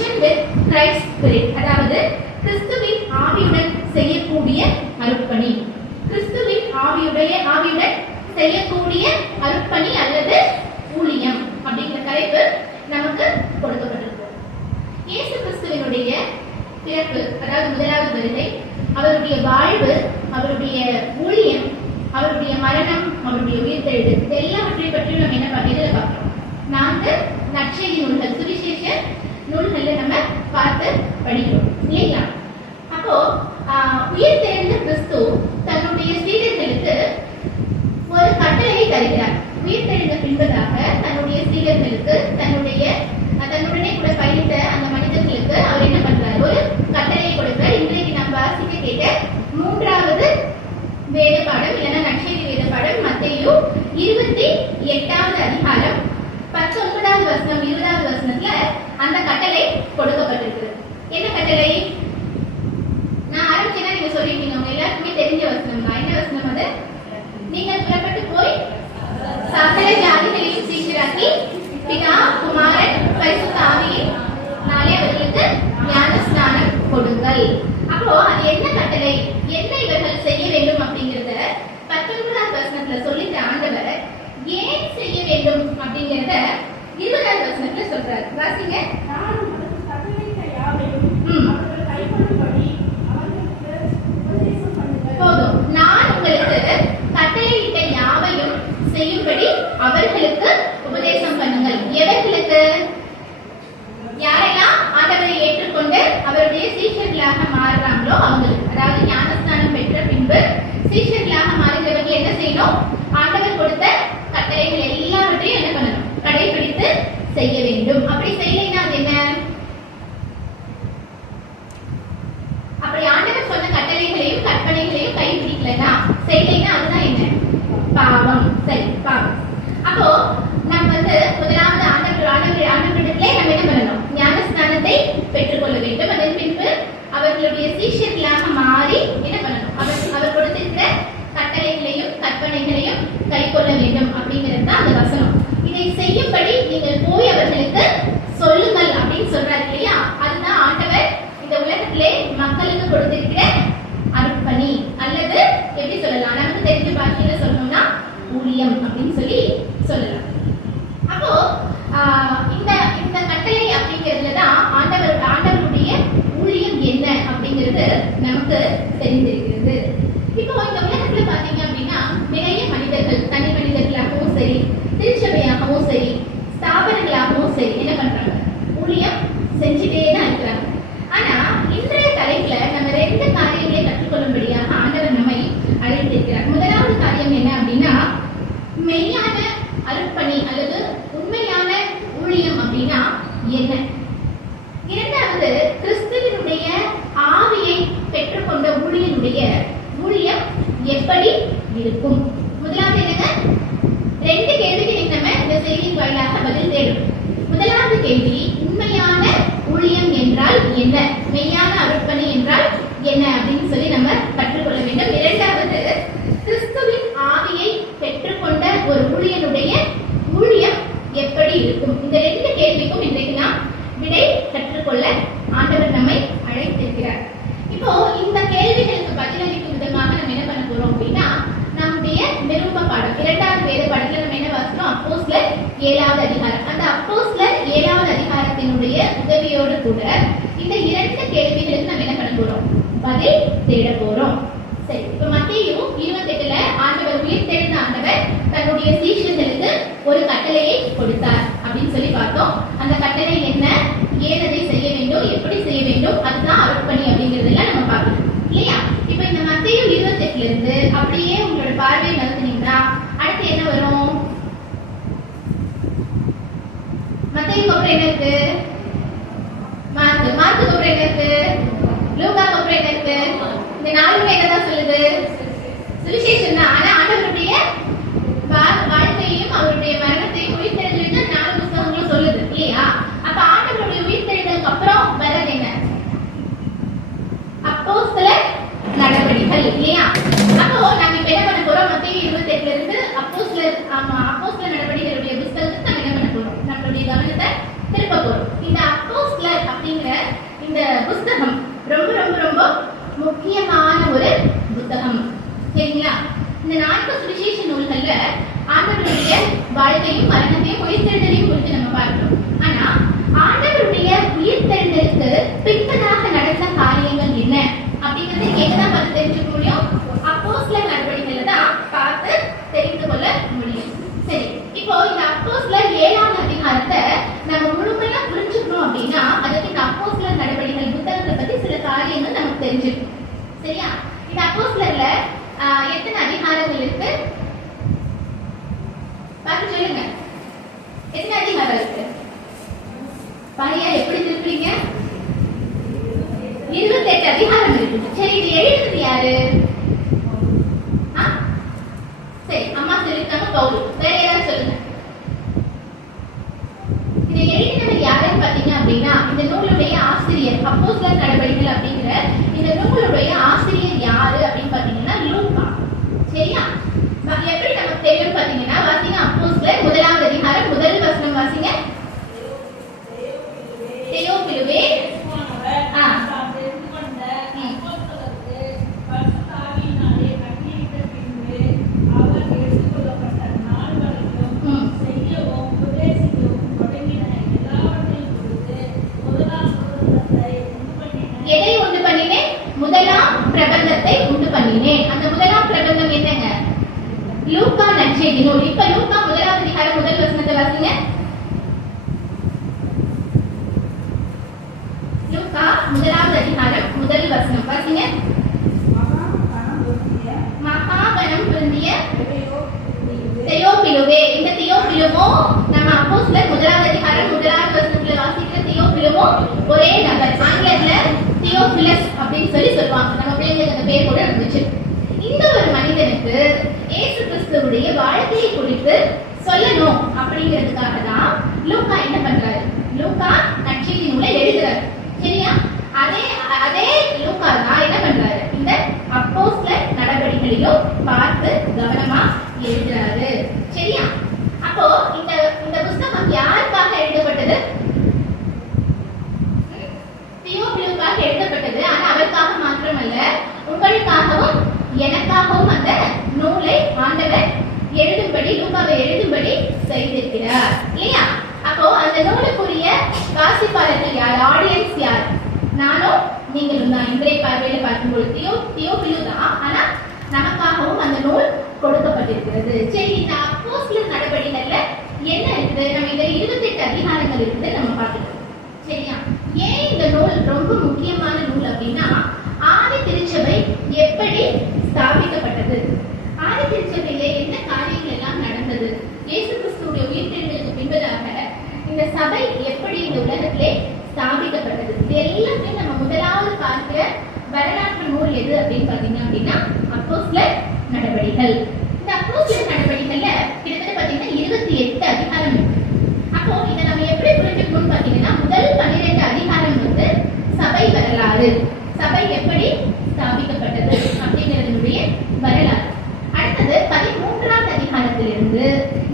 mission with Christ Spirit. அதாவது கிறிஸ்துவின் ஆவியுடன் செய்யக்கூடிய அருட்பணி. கிறிஸ்துவின் ஆவியுடன் செய்யக்கூடிய அருட்பணி அல்லது ஊழியம் அப்படிங்கிற தலைப்பு நமக்கு கொடுக்கப்பட்டிருக்கு. இயேசு கிறிஸ்துவினுடைய பிறப்பு, அதாவது முதலாவது வருகை, அவருடைய வாழ்வு, அவருடைய ஊழியம், அவருடைய மரணம், அவருடைய உயிர்த்தெழுதல், இது எல்லாவற்றை பற்றியும் நம்ம என்ன இதில் பார்க்கிறோம். 4 நற்செய்தி நூல்கள், சுவிசேஷ நூல்களை நம்ம பார்த்து படிக்கிறோம் இல்லையா? அப்போ உயிர்த்தெழுந்த கிறிஸ்து தன்னுடைய சீடர்களுக்கு ஒரு கட்டளையை தருகிறார். உயிர்த்தெழுந்த பின்பதாக தன்னுடைய சீடர்களுக்கு, தன்னுடனே கூட பயணித்த அந்த மனிதர்களுக்கு அவர் என்ன பண்றார்? ஒரு கட்டளையை கொடுக்கிறார். இன்றைக்கு நம்ம வாசிக்க கேட்ட 3வது வேத பாடம் இல்லைன்னா நற்செய்தி வேத பாடம் மத்தேயு 28வது அதிகாரம் 19வது வசனம் 20வது வசனத்துல அந்த கட்டளை கொடுக்கப்பட்டிருக்கிறது. என்ன கட்டளை? நான் ஆரம்பிச்சேன்னா நீங்க சொல்லிட்டீங்க, உங்க எல்லாருக்குமே தெரிஞ்ச வசனம் தான். என்ன வசனம் அது? நீங்கள் புறப்பட்டு போய் சகல ஜாதிகளையும் சீஷராக்கி பிதா, குமாரன், பரிசுத்த ஆவியினாலே அவர்களுக்கு ஞான ஸ்நானம் கொடுங்கள். அப்போ அது என்ன கட்டளை, என்ன இவர்கள் செய்ய வேண்டும் அப்படிங்கறத 19வது வசனத்துல சொல்லிட்ட ஆண்டவர் ஏன் செய்ய வேண்டும் அப்படிங்கறத 20வது வசனத்துல சொல்றாரு. வாசிங்க. போதும். நான் உங்களுக்கு கட்டளையிட்ட யாவையும் செய்யும்படி அவர்களுக்கு உபதேசம் பண்ணுங்கள். எவர்களுக்கு? யாரெல்லாம் ஆண்டவரை ஏற்றுக்கொண்டு அவருடைய சீஷர்களாக மாறுறாங்களோ அவங்களுக்கு. அதாவது ஞானஸ்நானம் பெற்ற பின்பு சீஷர்களாக மாறுகிறவர்கள் என்ன செய்யணும்? ஆண்டவர் கொடுத்த கட்டளைகள் எல்லாவற்றையும் என்ன பண்ணணும்? கடைபிடித்து செய்ய வேண்டும். அப்படி செய்யலைன்னா அது என்ன? அப்படி ஆண்டவர் சொன்ன கட்டளைகளையும் கற்பனைகளையும் கைப்பிடிக்கலன்னா, செய்யலைன்னா அதுதான் என்ன? பாவம். சரி, பாவம். அப்போ நம்ம முதலாவது ஆண்டவரிடத்திலே நம்ம என்ன பண்ணணும்? ஞானஸ்நானத்தை பெற்றுக்கொள்ள வேண்டும். அதன் பின்பு அவர்களுடைய சீஷர்களாக மாறி என்ன பண்ணணும்? அவர் கொடுத்திருக்கிற கட்டளைகளையும் கற்பனைகளையும் கை கொள்ள வேண்டும் அப்படிங்கிறது தான் அந்த வசனம். இதை செய்யும்படி நீங்கள் போய் அவர்களுக்கு சொல்லுங்கள் அப்படின்னு சொல்றாரு இல்லையா? அதுதான் ஆண்டவர் இந்த உலகத்திலே மக்களுக்கு கொடுத்திருக்கிற அருட்பணி, அல்லது எப்படி சொல்லலாம், நமக்கு தெரிஞ்ச பாஷையில சொல்லணும்னா ஊழியம் அப்படின்னு சொல்லலாம். அப்போ இந்த கட்டளை அப்படிங்கிறதுலதான் ஆண்டவருடைய ஊழியம் என்ன அப்படிங்கிறது நமக்கு தெரிந்திருக்கிறது. இப்போ இந்த உலகத்துல பாத்தீங்க அப்படின்னா நிறைய மனிதர்கள், தனி மனிதர்களாகவும் சரி, திருச்சபையாகவும் சரி, ஸ்தாபனங்களாகவும் சரி என்ன பண்றாங்க? ஊழியம் செஞ்சுட்டே தான் இருக்கிறாங்க. ஆனா இன்றைய தலைப்புல நம்ம 2 காரியங்களை கற்றுக்கொள்ளும்படியாக ஆண்டவர் நம்மை அழைத்திருக்கிறார். முதலாவது காரியம் என்ன அப்படின்னா, மெய்யான அருட்பணி அல்லது உண்மையான ஊழியம் அப்படின்னா என்ன? இரண்டாவது, கிறிஸ்துவினுடைய ஆவியை பெற்றுக்கொண்ட ஊழியம் எப்படி இருக்கும்? முதலாவது என்னங்க? 2 கேள்விக்கு நம்ம இந்த செய்தியின் வாயிலாக பதில் தேடும். முதலாவது கேள்வி, உண்மையான ஊழியம் என்றால் என்ன? மெய்யான அருட்பணி என்றால் என்ன அப்படின்னு சொல்லி நம்ம கற்றுக்கொள்ள வேண்டும். இரண்டாவது, கிறிஸ்துவின் ஆவியை பெற்றுக்கொண்ட ஒரு ஊழியனுடைய ஊழியம் எப்படி இருக்கும்? இந்த 2 கேள்விக்கும் இன்றைக்கு நாம் விடை கற்றுக்கொள்ள ஆண்டவர் நம்மை அழைத்திருக்கிறார். இப்போ இந்த கேள்விகளுக்கு பதிலளிக்கும் விதமாக நம்ம என்ன பண்ண போறோம் அப்படின்னா, நம்முடைய நிருப பாடம் 2வது வேத பாடத்துல நம்ம என்ன வாசிக்கிறோம்? அப்போஸ்தலர் 7வது அதிகாரம். அந்த அப்போஸ்தலர் 7வது அதிகாரத்தினுடைய உதவியோடு கூட இந்த 2 கேள்விகளுக்கு நம்ம என்ன பண்ண போறோம்? பதில் தேட போறோம். சரி, இப்ப மத்தேயு 28ல ஆண்டவர் உயிர்த்தெழுந்த ஆண்டவர் தன்னுடைய சீஷர்களுக்கு ஒரு கட்டளையை கொடுத்தார் அப்படின்னு சொல்லி பார்த்தோம். அந்த கட்டளை என்ன, ஏன் அதை செய்ய வேண்டும், எப்படி செய்ய வேண்டும், அதுதான் அருட்பணி அப்படிங்கறதெல்லாம் நம்ம பார்க்கணும் இல்லையா? இப்ப இந்த மத்தேயு 28ல இருந்து அப்படியே உங்களோட பார்வையை நடத்தினீங்கன்னா அடுத்து என்ன வரும்? மத்தேயுக்கு அப்புறம் என்ன இருக்கு? மார்க்குக்கு அப்புறம் என்ன இருக்கு? லூக்காக்கு அப்புறம் என்ன இருக்கு? இந்த 4மே என்னதான் சொல்லுது? சுவிசேஷம் தான். ஆனா ஆண்டவருடைய வாழ்க்கையையும் அவருடைய மரணத்தையும் உயிர்த்தெழுதலையும் தான் 4 புத்தகங்களும் சொல்லுது இல்லையா? அப்ப ஆண்டவருடைய உயிர்த்தெழுதலுக்கு அப்புறம் வர்றது என்ன? அப்போஸ்தலர் நடவடிக்கைகள் இல்லையா? அப்போ நாங்க இப்ப என்ன பண்ண போறோம்? மத்தேயு 28ல இருந்து அப்போஸ்தலர் நடவடிக்கைகளுடைய புத்தகத்துக்கு நம்ம என்ன பண்ண போறோம்? நம்மளுடைய கவனத்தை திருப்ப போறோம். இந்த அப்போஸ்தலர் அப்படிங்கிற சரிங்களா? இந்த 4 சுவிசேஷ நூல்கள்ல ஆண்டவருடைய வாழ்க்கையும் மரணத்தையும் உயிர்த்தெழுதலையும் குறித்து நம்ம பார்க்கிறோம். ஆனா ஆண்டவருடைய உயிர்த்தெழுதலுக்கு பின்பதாக நடந்த காரியங்கள் என்ன அப்படிங்கறத எங்கதான் பார்த்து தெரிஞ்சுக்க முடியும்? அப்போஸ்தலர் நடவடிக்கையில தான் பார்த்து தெரிந்து கொள்ள முடியும். சரி, இப்போ இந்த அப்போஸ்தலர் 7ஆம் அதிகாரத்தை நம்ம முழுமையா புரிஞ்சுக்கணும் அப்படின்னா அதுக்கு இந்த அப்போஸ்தலர் நடவடிக்கைகள் புத்தகத்தை பத்தி சில காரியங்கள் நமக்கு தெரிஞ்சுக்கணும். சரியா? இந்த அப்போஸ்தலர்ல எத்தனை அதிகாரங்கள் இருக்கு பார்த்து சொல்லுங்க. எத்தனை அதிகாரம் இருக்கு? பழைய எப்படி திருப்பீங்க? 28 அதிகாரம் இருக்கு. சரி, இது எழுதுறது யாரு? சரி, அம்மா சொல்லிருக்காங்க பவுல். வேற யாராவது சொல்லுங்க. இதை எழுதினவர் யாருன்னு பாத்தீங்க அப்படின்னா இந்த நூலுடைய ஆசிரியர். அப்போஸ்தலர் நடவடிக்கைகள் அப்படிங்கிற இந்த நூலுடைய ஆசிரியர் யாரு அப்படின்னு பாத்தீங்கன்னா லூக்கா. சரியா? எப்படி நமக்கு தெரியும் பாத்தீங்கன்னா வாசிங்க அப்போஸ்தலர் 1ஆம் அதிகாரம் முதல் வசனம் வாசிங்க. தெயோபிலுவே எதை உண்டு பண்ணினேன்? முதலாம் பிரபந்தத்தை உண்டு பண்ணினேன். அந்த முதலாம் பிரபந்தம் என்னங்க? லூக்கா நற்செய்தி நூல். இப்ப லூக்கா 1ஆம் அதிகாரம் முதல் வசனத்தை வாசிங்க. லூக்கா 1ஆம் அதிகாரம் முதல் வசனம் வாசிங்க. மகாகணம் பொருந்திய தெயோபிலுவே. இந்த தெயோபிலுமோ நம்ம அப்போஸ்தலர் 1ஆம் அதிகாரம் 1ஆம் வசனத்துல வாசிக்கிற தெயோபிலுமோ ஒரே நபர். ஆங்கிலத்துல தியோபிலஸ் அப்படின்னு சொல்லி சொல்லுவாங்க. நம்ம பிள்ளைங்களுக்கு அந்த பேர் கூட இருந்துச்சு. இந்த ஒரு மனிதனுக்கு இயேசு கிறிஸ்துவுடைய வாழ்க்கையை குறித்து சொல்லணும் அப்படிங்கிறதுக்காக தான் லூக்கா என்ன பண்றாரு? லூக்கா நற்செய்தி நூலை எழுதுறாரு. சரியா? அதே லூக்கா தான் என்ன பண்றாரு? இந்த அப்போஸ்தலர் நடவடிக்கைகளையும் பார்த்து கவனமா எழுதுறாரு. சரியா? அப்போ இந்த புத்தகம் யாருக்காக எழுதப்பட்டது? தியோபிலுக்காக எழுதப்பட்டது. ஆனா அவருக்காக மாத்திரமல்ல, உங்களுக்காகவும் எனக்காகவும் அந்த நூலை ஆண்டவர் எழுதும்படி, லூக்காவை எழுதும்படி செய்திருக்கிறார். இல்லையா? அப்போ அந்த நூலுக்குரிய வாசிப்பாளர்கள் யார்? ஆடியன்ஸ் யார்? நானும் நீங்களும் தான். இன்றைய பார்வையில பார்க்கும்போது தியோபிலு தான். ஆனா நமக்காகவும் அந்த நூல் கொடுக்கப்பட்டிருக்கிறது. சரி, இந்த அப்போஸ்தலர் நடவடிக்கைகள்ல என்ன இருக்குது? நம்ம இந்த 28 அதிகாரங்கள் இருக்குது நம்ம பார்த்துக்கணும். சரியா? ஏன் இந்த நூல் ரொம்ப முக்கியமான நூல் அப்படின்னா ஆதி திருச்சபை எப்படி ஸ்தாபிக்கப்பட்டது, ஆதி திருச்சபையில என்ன காரியங்கள் எல்லாம் நடந்தது, இயேசு கிறிஸ்துவுடைய உயிர்த்தெழுதலுக்கு பின்பதாக இந்த சபை எப்படி இந்த உலகத்திலே ஸ்தாபிக்கப்பட்டது, இது எல்லாமே நம்ம முதலாவது பார்க்கிற வரலாற்று நூல் எது அப்படின்னு பாத்தீங்க அப்படின்னா அப்போஸ்தலர் நடவடிக்கைகள். இந்த அப்போஸ்தலர் நடவடிக்கைகள்ல கிட்டத்தட்ட பாத்தீங்கன்னா 28 அதிகாரம் இருக்கு. அப்போ இதை நம்ம எப்படி புரிஞ்சுக்கணும்னு பாத்தீங்கன்னா முதல் 12 அதிகாரம் வந்து சபை வரலாறு, சபை எப்படி ஸ்தாபிக்கப்பட்டது அப்படிங்கிறதுடைய வரலாறு. அடுத்தது 13ஆம் அதிகாரத்திலிருந்து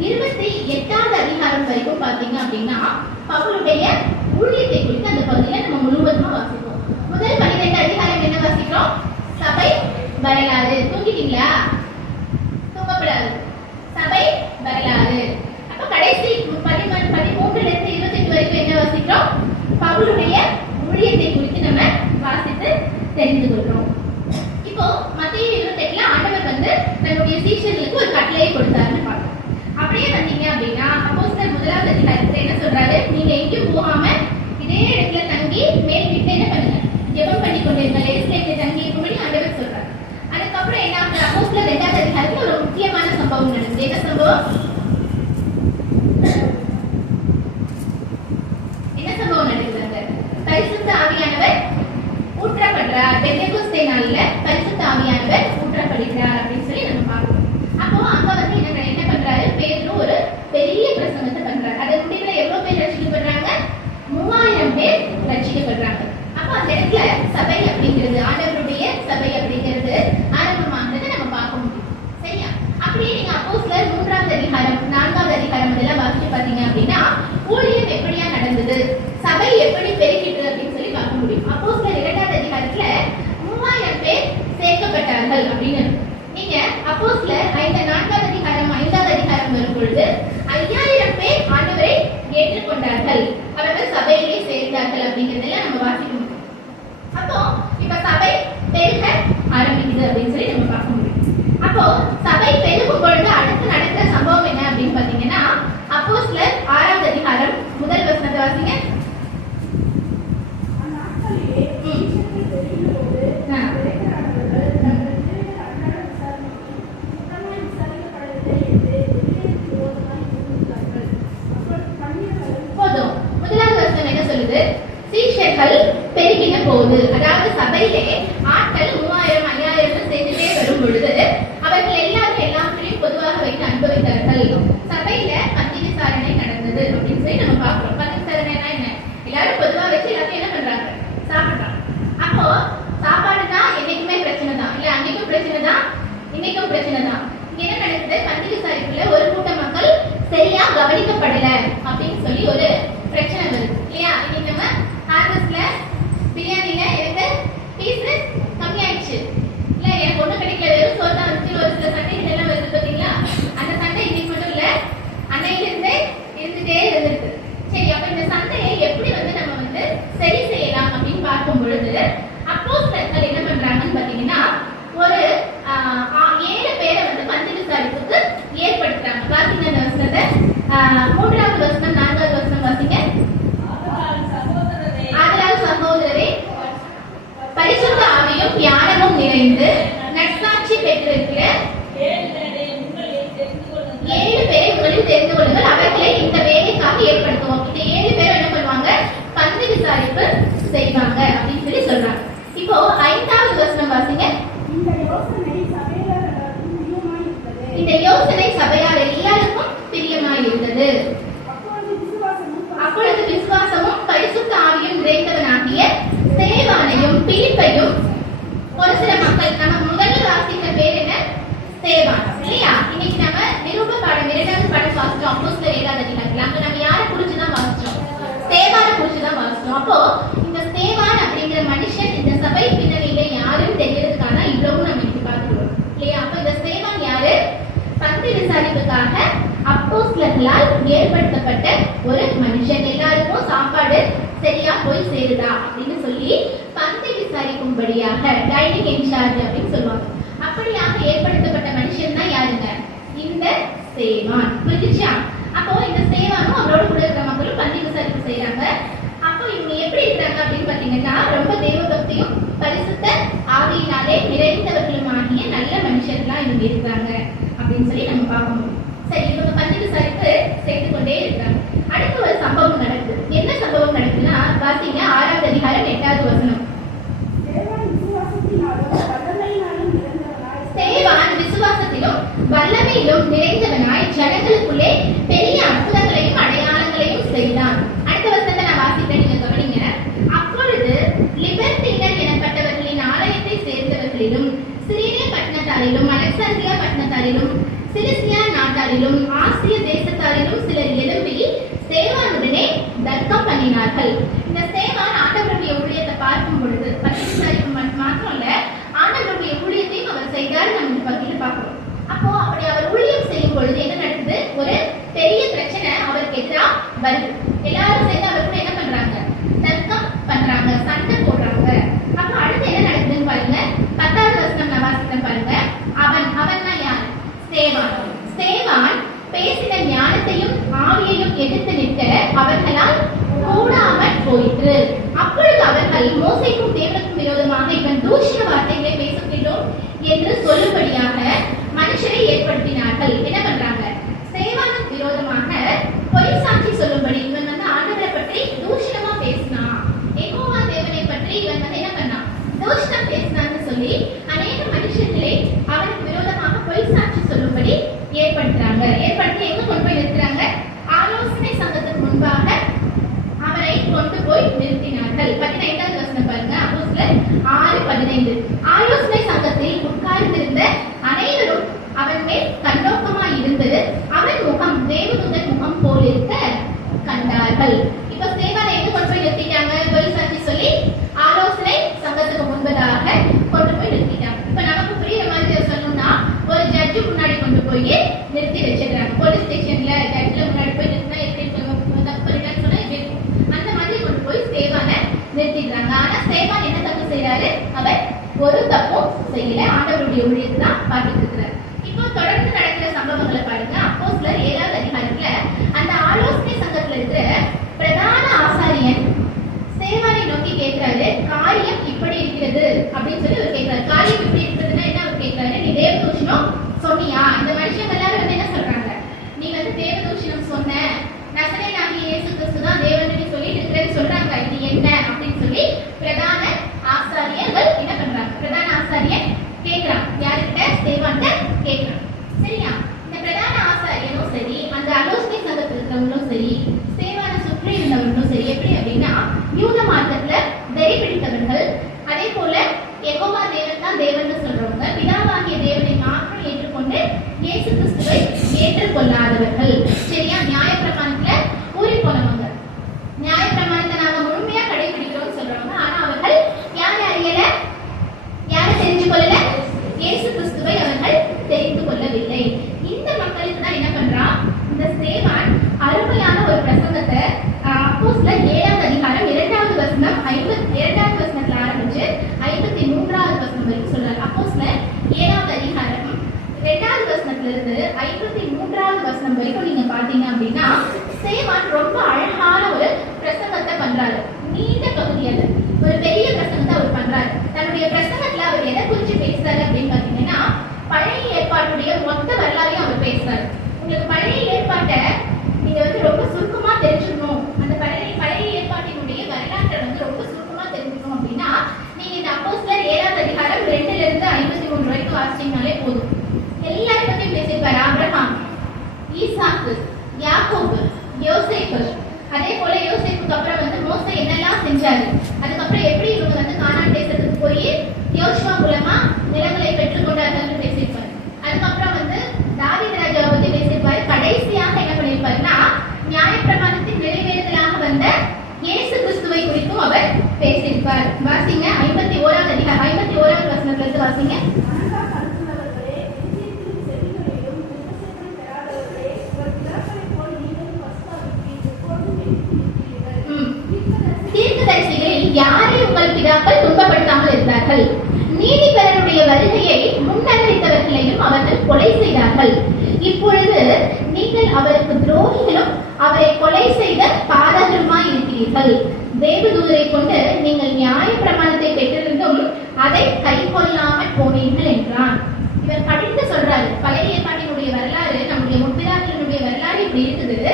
28ஆவது அதிகாரம் வரைக்கும் பாத்தீங்க அப்படின்னா பவுலுடைய ஊழியத்தை குறித்து அந்த பகுதியில நம்ம முழுவதுமா வாசிப்போம். முதல் 12 அதிகாரம் என்ன வாசிக்கிறோம்? சபை வரலாறு. தூங்கிட்டீங்களா? தூங்கப்படாது. சபை வரலாறு. அப்ப கடைசி 13ல இருந்து 28 வரைக்கும் என்ன வாசிக்கிறோம்? பவுலுடைய ஊழியத்தை குறித்து நம்ம வாசித்து தெரிந்து கொள்றோம். இப்போ மத்தேயு 28ல ஆண்டவர் வந்து தன்னுடைய சீஷர்களுக்கு ஒரு கட்டளையை கொடுத்தாருன்னு பார்க்கிறோம். அப்படியே வந்தீங்க அப்படின்னா அப்போஸ்தலர் 1ஆம் அதிகாரத்துல என்ன சொல்றாரு? நீங்க எங்கேயும் போகாம இதே இடத்துல தங்கி மேல் வீட்டுல என்ன பண்ணுங்க? ஜெபம் பண்ணி கொண்டிருங்க. எருசலேமில் தங்கி இருக்கும்படி ஆண்டவர் சொல்றாரு. அதுக்கப்புறம் என்ன ஆகுது? அப்போஸ்தலர் 2ஆம் அதிகாரத்துல ஒரு முக்கியமான சம்பவம் நடந்தது. என்ன சம்பவம்? என்ன சம்பவம் நடக்குது? பரிசுத்த ஆவியானவர் ஊற்றப்படுறார். பெந்தெகோஸ்தே நாள்ல பரிசுத்த ஆவியானவர் ஊற்றப்படுகிறார் அப்படின்னு சொல்லி நம்ம பார்க்கிறோம். அப்போ அங்க வந்து என்ன பண்றாரு? பேதுரு ஒரு பெரிய பிரசங்கத்தை பண்றாரு. அதன் முடிவுல எவ்வளவு பேர் ரட்சிக்கப்படுறாங்க? 3000 பேர் ரட்சிக்கப்படுறாங்க. அப்போ அந்த இடத்துல சபை அப்படிங்கிறது, ஆண்டவருடைய சபை அப்படிங்கிறது ஆரம்பமானதை நம்ம பார்க்க முடியும். சரியா? அப்படியே நீங்க அப்போஸ்தலர் 3ஆம் அதிகாரம் 4ஆவது அதிகாரம் இதெல்லாம் வாசிச்சு பாத்தீங்க அப்படின்னா ஊழியம் எப்படியா நடந்தது, சபை எப்படி பெருகிட்டு அப்படின்னு சொல்லி பார்க்க முடியும். அப்போஸ்தலர் 2ஆம் அதிகாரத்துல 3000 பேர் சேர்க்கப்பட்டார்கள் அப்படின்னு. நீங்க அப்போஸ்தலர் 4வது அதிகாரம் 5வது அதிகாரம் வரும் பொழுது 5000 பேர் ஆண்டவரை ஏற்றுக்கொண்டார்கள், அவர்கள் சபையிலே சேர்ந்தார்கள் அப்படிங்கறதெல்லாம் நம்ம வாசிக்கணும். அப்போ இப்ப சபை பெருக ஆரம்பிக்குது அப்படின்னு சொல்லி நம்ம பார்க்க முடியும். அப்போ சபை பெருகும் பொழுது அடுத்து நடக்கிற சம்பவம் என்ன அப்படின்னு பாத்தீங்கன்னா, அப்போஸ்தலர் 6வது அதிகாரம் முதல் வசனத்தை வாசிங்க. சீஷர்கள் பெருகின போது, அதாவது சபையிலே ஆட்கள் 3000 5000 சேர்ந்துட்டே வரும் பொழுது அவர்கள் எல்லாத்தையும் பொதுவாக வைத்து அனுபவித்தார்கள். சபையில பந்தி விசாரணை நடந்தது அப்படின்னு சொல்லி நம்ம பார்க்கிறோம். பந்தி விசாரணைனா என்ன? எல்லாரும் பொதுவாக வச்சு எல்லாத்தையும் என்ன பண்றாங்க? சாப்பிடுறாங்க. அப்போ சாப்பாடு தான் என்னைக்குமே பிரச்சனை தான், இல்ல அன்னைக்கும் பிரச்சனை தான், இன்னைக்கும் பிரச்சனை தான். என்ன நடக்குது? பந்தி விசாரிப்புல ஒரு கூட்ட மக்கள் சரியா கவனிக்கப்படல அப்படின்னு சொல்லி ஒரு பிரச்சனை வருது இல்லையா? இன்னைக்கு நம்ம ஹார்வெஸ்ட்ல பிரியாணில எனக்கு பீஸ் கம்மி ஆயிடுச்சு, இல்ல எனக்கு ஒண்ணு கிடைக்கல, வெறும் சோறு தான் வந்துச்சு, ஒரு சில சண்டைகள் எல்லாம் வருது பாத்தீங்களா? அந்த சண்டை இன்னைக்கு மட்டும் இல்ல, அன்னையில இருந்தே இருந்துட்டே இருந்திருக்கு. சரி, அப்ப இந்த சண்டையை எப்படி நம்ம சரி செய்யலாம் அப்படின்னு பார்க்கும் பொழுது அப்போஸ்தலர்கள் என்ன பண்றாங்கன்னு பாத்தீங்கன்னா, ஒரு 7 பேரை பந்தி விசாரிப்புக்கு ஏற்படுத்துறாங்க. வாசிங்க அந்த வசனத்தை. 3வது வசனம் 4வது வசனம் வாசிங்க. ஆதலால் சகோதரரே, பரிசுத்த ஆவியும் ஞானமும் நிறைந்து நற்சாட்சி பெற்றிருக்கிற 7 பேரை உங்களில் தெரிந்து கொள்ளுங்கள், அவர்களை இந்த வேலைக்காக ஏற்படுத்துவோம். இந்த 7 பேர் என்ன பண்ணுவாங்க? பந்தி விசாரிப்பு செய்வாங்க அப்படின்னு சொல்லி சொல்றாங்க. இப்போ 5வது வசனம் வாசிங்க. இந்த யோசனை சபையார் எல்லாருக்கும் பிரியமாய் இருந்தது. அப்பொழுது விசுவாசமும் பரிசுத்த ஆவியும் நிறைந்தவனாகிய ஸ்தேவானையும் பிலிப்பையும், ஒரு சில மக்கள், நம்ம முதல்ல வாசித்த பேர் என்ன? ஸ்தேவான் இல்லையா? இன்னைக்கு நம்ம நிருப பாடம் 2வது பாடம் வாசிச்சோம். அப்போஸ்தலர் 7வது அதிகாரத்துல அங்க நம்ம யாரை குறிச்சுதான் வாசிச்சோம்? ஸ்தேவானை குறிச்சுதான் வாசிச்சோம். அப்போ இந்த ஸ்தேவான் அப்படிங்கிற மனுஷன் இந்த சபை பின்னணியில யாரும் தெரியறதுக்கான இவ்வளவு நம்ம இன்னைக்கு பார்த்துக்கிறோம் இல்லையா? அப்ப இந்த ஸ்தேவான் யாரு? பந்தி விசாரிப்புக்காக அப்போஸ்தலர்களால் ஏற்படுத்தப்பட்ட ஒரு மனுஷன். எல்லாருக்கும் சாப்பாடு சரியா போய் சேருதா அப்படின்னு சொல்லி பந்தி விசாரிக்கும்படியாக டைனிங் இன்சார்ஜ் அப்படின்னு சொல்லுவாங்க. அப்படியாக ஏற்படுத்தப்பட்ட மனுஷன் தான் யாருங்க? இந்த ஸ்தேவான். புரிஞ்சுச்சா? அப்போ இந்த ஸ்தேவானும் அவரோட கூட இருக்கிற மக்களும் பந்தி விசாரிப்பு செய்யறாங்க. அப்போ இவங்க எப்படி இருக்காங்க அப்படின்னு பாத்தீங்கன்னா, ரொம்ப தேவபக்தியும் பரிசுத்த ஆவியினாலே நிறைந்தவர்களும் ஆகிய நல்ல மனுஷர்களா இவங்க இருக்கிறாங்க அப்படின்னு சொல்லி நம்ம பார்க்கணும். சரி, இவங்க பந்தி விசாரிப்பு செய்து கொண்டே இருக்காங்க. அடுத்து ஒரு சம்பவம் நடக்குது. என்ன சம்பவம் நடக்குதுன்னா, வாசிங்க 6வது அதிகாரம் 8வது வசனம். ஸ்தேவான் விசுவாசத்திலும் வல்லமையிலும் நிறைந்தவனாய் ஜனங்களுக்குள்ளே பெரிய அற்புதங்களையும் அடையாளங்களையும் செய்தான். அடுத்த வசனத்தை நான் வாசிக்கிறேன், நீங்க கவனிங்க. அப்பொழுது லிபர்டீனர் எனப்பட்டவர்களின் ஆலயத்தை சேர்ந்தவர்களிலும் சிரேனிய பட்டணத்தாரிலும் அலெக்சாந்திரியா பட்டணத்தாரிலும் சிலிசியா நாட்டாரிலும் ஆசிய தேசத்தாரிலும் சிலர் எழும்பி ஸ்தேவானுடனே தர்க்கம் பண்ணினார்கள். இந்த ஸ்தேவான் ஆண்டவருடைய ஊழியத்தை பார்க்கும் பொழுது பரிசுத்தரிப்பு மாத்திரம் இல்ல, ஆண்டவருடைய ஊழியத்தையும் அவர் செய்தார். நம்ம இந்த பகுதியில் பார்க்கிறோம். அப்போ அப்படி அவர் ஊழியம் செய்யும் பொழுது என்ன நடக்குது? ஒரு பெரிய பிரச்சனை அவருக்கு எதிராக வருது. எல்லாரும் சேர்ந்து அவர் கூட என்ன பண்றாங்க? தர்க்கம் பண்றாங்க, சண்டை போடுறாங்க. அப்ப அடுத்து என்ன நடக்குதுன்னு பாருங்க. 10வது வசனம் நான் வாசிக்கிறேன் பாருங்க. அவன்னா யார்? ஸ்தேவான் பேசின ஞானத்தையும் ஆவியையும் எதிர்த்து நிற்க அவர்களால் கூடாமல் போயிற்று. அப்பொழுது அவர்கள் மோசேக்கும் தேவனுக்கும் விரோதமாக இவன் தூஷண வார்த்தைகளை பேசுகிறோம் என்று சொல்லும்படியாக மனுஷரை ஏற்படுத்தினார்கள். என்ன பண்றாங்க? ஸ்தேவானுக்கு விரோதமாக பொய் சாட்சி சொல்லும்படி இவன் ஆண்டவரை பற்றி தூஷணமா பேசினான், யெகோவா தேவனை ஸ்தேவான நிறுத்திடுறாங்க. ஆனா ஸ்தேவான் என்ன தப்பு செய்யறாரு? அவர் ஒரு தப்பும் செய்யல. ஆண்டவருடைய ஊழியத்தை தான் பார்த்துட்டு இருக்கிறார். இப்போ தொடர்ந்து நடக்கிற சம்பவங்களை பாருங்க. அப்போஸ்தலர் 7வது அதிகாரத்துல அந்த ஆலோசனை சங்கத்துல இருக்கிற பிரதான ஆசாரியன் ஸ்தேவானை நோக்கி கேட்கிறாரு, காரியம் இப்படி இருக்கிறது அப்படின்னு சொல்லி அவர் கேட்கிறாரு. காரியம் இப்படி இருக்கிறதுன்னா என்ன அவர் கேட்கிறாரு? நீ தேவதூஷணம் சொன்னியா? இந்த மனுஷங்க எல்லாரும் வந்து என்ன சொல்றாங்க? நீ வந்து தேவதூஷணம் சொன்ன, நசரேயனாகிய இயேசு கிறிஸ்து தான் தேவன் நீ சொல்லிட்டு இருக்கிறேன்னு சொல்றாங்க, இது என்ன அப்படின்னு சொல்லி பிரதான ஆசாரியர்கள் என்ன பண்றாங்க? பிரதான ஆசாரியன் கேட்கிறான். யாருக்கிட்ட? ஸ்தேவான்கிட்ட கேட்கிறான். சரியா? இந்த பிரதான ஆசாரியனும் சரி, அந்த ஆலோசனை சங்கத்தில் இருக்கிறவங்களும் சரி, ஸ்தேவானை சுற்றி இருந்தவர்களும் சரி, எப்படி அப்படின்னா யூத மார்க்கத்துல வெறி பிடித்தவர்கள், அதே போல யெகோவா தேவன் தான் தேவன் சொல்றவங்க, பிதாவாகிய தேவனை மாத்திரம் ஏற்றுக்கொண்டு இயேசு கிறிஸ்துவை ஏற்றுக்கொள்ளாதவர்கள். சரியா? நியாயப்பிரமாணத்துல ஊறி போனவங்க, நியாயப்பிரமாணத்தை நாங்க முழுமையா கடைபிடிக்கிறோம் சொல்றவங்க. ஆனா அவர்கள் யாரை அறியல? யாரை தெரிஞ்சு கொள்ளல? இயேசு கிறிஸ்துவை அவர்கள் தெரிந்து கொள்ளவில்லை. இந்த மக்களுக்கு தான் என்ன பண்றான் இந்த ஸ்தேவான்? அருமையான ஒரு பிரசங்கத்தை அப்போஸ்தலர் 7வது அதிகாரம் 2வது வசனம் 52வது வசனத்துல ஆரம்பிச்சு 53வது வசனம் வரைக்கும் சொல்றாரு. அப்போஸ்தலர் 7வது அதிகாரம் 2வது வசனத்துல இருந்து 53வது வசனம் வரைக்கும் நீங்க பாத்தீங்க அப்படின்னா ஸ்தேவான் ரொம்ப அழகான ஒரு பிரசங்கத்தை பண்றாரு. நீண்ட பகுதியில் ஒரு பெரிய பிரசங்கத்தை அவர் பண்றாரு. தன்னுடைய பிரசங்கத்துல அவர் எதை குறிச்சு பேசுறாரு அப்படின்னு பாத்தீங்கன்னா பழைய ஏற்பாட்டுடைய மொத்த வரலாறையும் அவர் பேசுறாரு. உங்களுக்கு பழைய ஏற்பாட்டை நீங்க வந்து ரொம்ப சுருக்கமா தெரிஞ்சுக்கணும், அந்த பழைய ஏற்பாட்டினுடைய வரலாற்றை வந்து ரொம்ப சுருக்கமா தெரிஞ்சுக்கணும் அப்படின்னா நீங்க இந்த அப்போஸ்தலர் 7வது அதிகாரம் 2ல இருந்து 53 வரைக்கும் வாசிச்சீங்கனாலே போதும். எல்லாரும் பத்தியும் பேசியிருப்பாரு. ஆபிரகாம், ஈசாக்கு, யாக்கோபு, யோசேப்பு, அதே போல யோசேப்புக்கு அப்புறம் வந்து மோசே என்னெல்லாம் செஞ்சாரு, அதுக்கப்புறம் எப்படி இவங்க வந்து கானான் தேசத்துக்கு போய் யோசுவா மூலமா நிலங்களை பெற்றுக் கொண்டார்கள் பேசியிருப்பாரு. அதுக்கப்புறம் வந்து தாவீது ராஜாவை பத்தி பேசியிருப்பாரு. கடைசியாக என்ன பண்ணியிருப்பாருன்னா நியாயப்பிரமாணத்தின் நிறைவேறுதலாக வந்த இயேசு கிறிஸ்துவை குறித்தும் அவர் பேசியிருப்பார். வாசிங்க 51வது அதிகாரம் 51வது வசனத்துல இருந்து வாசிங்க. தீர்க்கதரிசிகளில் யாரை உங்கள் பிதாக்கள் துன்பப்படுத்தாமல் இருந்தார்கள்? நீதிபரனுடைய வருகையை முன்னறிவித்தவர்களையும் அவர்கள் கொலை செய்தார்கள். இப்பொழுது நீங்கள் அவருக்கு துரோகிகளும் அவரை கொலை செய்த பாதகருமாய் இருக்கிறீர்கள். தேவதூதரை கொண்டு நீங்கள் நியாய பிரமாணத்தை பெற்றிருந்தும் அதை கை கொள்ளாமல் போனீர்கள் என்றான். இவர் படித்து சொல்றாரு, பழைய ஏற்பாட்டினுடைய வரலாறு, நம்முடைய முற்பிதாக்களினுடைய வரலாறு இப்படி இருக்குது.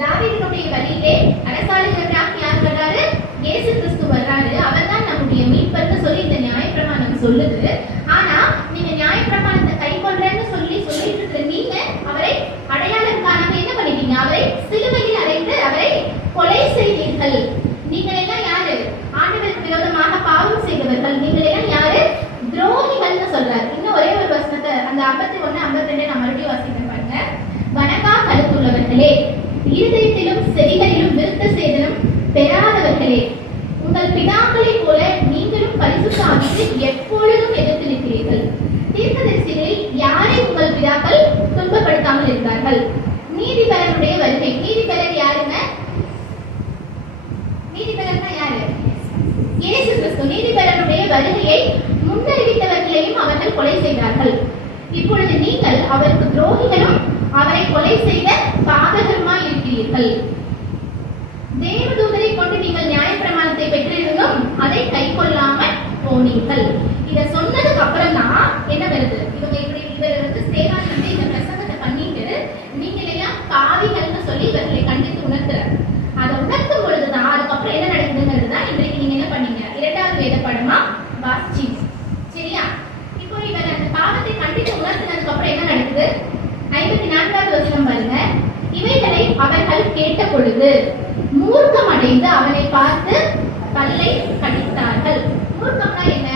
தாவீதினுடைய வழியிலே அரசாளுகிறவராக யார் வர்றாரு? இயேசு கிறிஸ்து வர்றாரு. அவர் தான் நம்முடைய மீட்பர்னு சொல்லி இந்த நியாயப்பிரமாணம் சொல்லுது. ஆனா நீங்க நியாயப்பிரமாணத்தை கை கொள்றேன்னு சொல்லிட்டு இருக்கிற நீங்க அவரை அடையாளம் காணாம என்ன பண்ணிட்டீங்க? அவரை சிலுவையில் அறைந்து அவரை கொலை செய்தீர்கள். நீங்கள் எல்லாம் யாரு? ஆண்டவருக்கு விரோதமாக பாவம் செய்தவர்கள். நீங்கள் எல்லாம் யாரு? துரோகிகள்னு சொல்றாரு. இன்னும் ஒரே ஒரு வசனத்தை அந்த 51 52 நான் மறுபடியும் வாசிக்கிறேன் பாருங்க. வணங்கா கருத்துள்ளவர்களே, இருதயத்திலும் செவிகளிலும் விருத்த சேதனம் பெறாதவர்களே, உங்கள் பிதாக்களை போல நீங்களும் பரிசுத்த ஆவிக்கு எப்பொழுதும் எதிர்த்து நிற்கிறீர்கள். தீர்க்கதரிசிகளில் யாரை உங்கள் பிதாக்கள் துன்பப்படுத்தாமல் இருந்தார்கள்? நீதிபரனுடைய வருகை. நீதிபரர் யாருங்க? நீதிபரர்னா யாரு? இயேசு கிறிஸ்து. நீதிபரனுடைய வருகையை முன்னறிவித்தவர்களையும் அவர்கள் கொலை செய்தார்கள். இப்பொழுது நீங்கள் அவருக்கு துரோகிகளும் அவரை கொலை செய்த பாதகருமாய் இருக்கிறீர்கள். தேவதூதரை கொண்டு நீங்கள் நியாயப்பிரமாணத்தை பெற்றிருந்தும் அதை கை கொள்ளாமல் போனீர்கள். இத சொன்னதுக்கு அப்புறம் தான் என்ன வருது? இவர் வந்து ஸ்தேவான் வந்து இந்த பிரசங்கத்தை பண்ணிட்டு நீங்க எல்லாம் பாவிகள்னு சொல்லி இவர்களை கண்டித்து உணர்த்துறாரு. அதை உணர்த்தும் பொழுதுதான் அதுக்கப்புறம் என்ன நடக்குதுங்கிறது தான் இன்றைக்கு நீங்க என்ன பண்ணீங்க? 2வது வேத பாடமா வாசிச்சீங்க. சரியா? இப்போ இவர் அந்த பாவத்தை கண்டித்து உணர்த்தினதுக்கு அப்புறம் என்ன நடக்குது? 54வது வசனம் பாருங்க. இவைகளை அவர்கள் கேட்ட பொழுது மூர்க்கம் அடைந்து அவனை பார்த்து பல்லை கடித்தார்கள். மூர்க்கம்னா என்ன?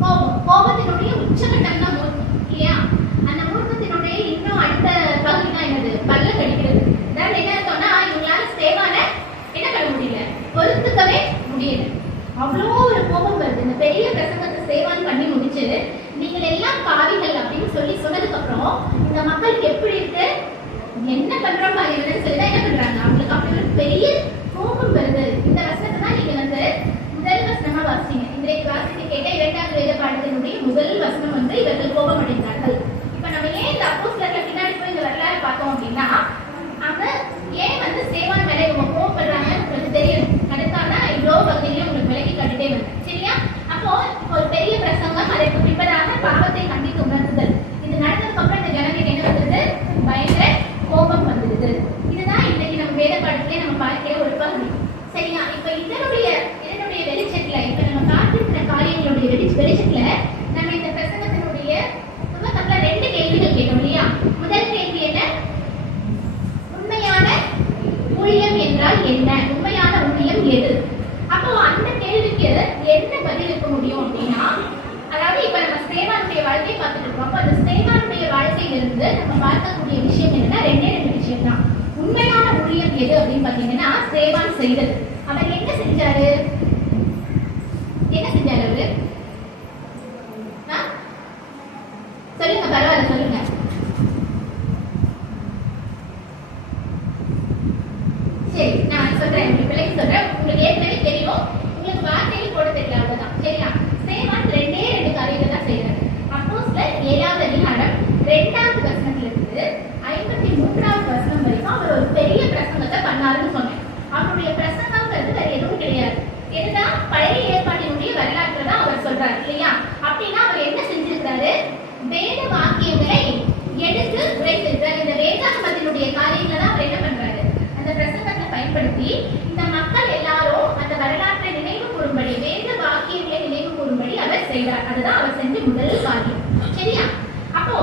கோபம். கோபத்தினுடைய உச்சகட்டம் தான் மூர்க்கம் இல்லையா? அந்த மூர்க்கத்தினுடைய இன்னும் அடுத்த பகுதி தான் என்னது? பல்ல கடிக்கிறது. அதாவது என்ன சொன்னா இவங்களால ஸ்தேவான என்ன பண்ண முடியல, பொறுத்துக்கவே முடியல. அவ்வளோ ஒரு கோபம் வருது. இந்த பெரிய பிரசங்கத்தை ஸ்தேவான் பண்ணி முடிச்சு நீங்கள் எல்லாம் பாவிகள் அப்படின்னு சொல்லி சொன்னதுக்கு அப்புறம் இந்த மக்களுக்கு எப்படி இருக்கு? என்ன பண்றோம் பாருங்கன்னு சொல்லி என்ன பண்றாங்க? அவங்களுக்கு அப்படி ஒரு பெரிய கோபம் வருது. வார்த்தையினுடைய வெளிச்சத்துல நம்ம இந்த பிரசங்கத்தினுடைய துவக்கத்துல 2 கேள்விகள் கேட்டோம் இல்லையா? முதல் கேள்வி என்ன? உண்மையான ஊழியம் என்றால் என்ன? உண்மையான ஊழியம் எது? அப்போ அந்த கேள்விக்கு என்ன பதில் இருக்க முடியும் அப்படின்னா, அதாவது இப்ப நம்ம ஸ்தேவானுடைய வாழ்க்கையை பார்த்துட்டு இருக்கோம். அப்போ அந்த ஸ்தேவானுடைய வாழ்க்கையிலிருந்து நம்ம பார்க்கக்கூடிய விஷயம் என்னன்னா 2 விஷயம் தான். உண்மையான ஊழியம் எது அப்படின்னு பாத்தீங்கன்னா ஸ்தேவான் செய்தது. அவர் என்ன செஞ்சாரு? அவரு சொல்லுங்க, பரவாயில்ல சொல்லுங்க. சரி, நான் சொல்றேன், உங்க பிள்ளைக்கு சொல்றேன். உங்களுக்கு ஏற்கனவே தெரியும், உங்களுக்கு வார்த்தையில் போட தெரியல, அவ்வளவுதான். சரியா? ஸ்தேவான் 2 காரியத்தை தான் செய்யறாரு. அப்போஸ்தலர் 7ஆம் அதிகாரம் 2ஆம் வசனத்திலிருந்து 53ஆம் வசனம் வரைக்கும் அவர் ஒரு பெரிய பிரசங்கத்தை பண்ணாருன்னு சொன்னேன். அவருடைய பிரசங்கம்ங்கிறது வேற எதுவும் கிடையாது. இதுதான் பழைய ஏற்பாட்டினுடைய வரலாற்றை தான் அவர் சொல்றாரு இல்லையா? அப்படின்னா அவர் என்ன செஞ்சிருக்காரு? வேத வாக்கியங்களை எடுத்து உரைத்திருக்கிறார். இந்த வேதாகமத்தினுடைய காரியங்களை தான் அவர் என்ன பண்றாரு? அந்த பிரசங்கத்தை பயன்படுத்தி இந்த மக்கள் எல்லாரும் அந்த வரலாற்றை நினைவு கூறும்படி, வேத வாக்கியங்களை நினைவு கூறும்படி அவர் செய்தார். அதுதான் அவர் செஞ்ச முதல் காரியம். சரியா? அப்போ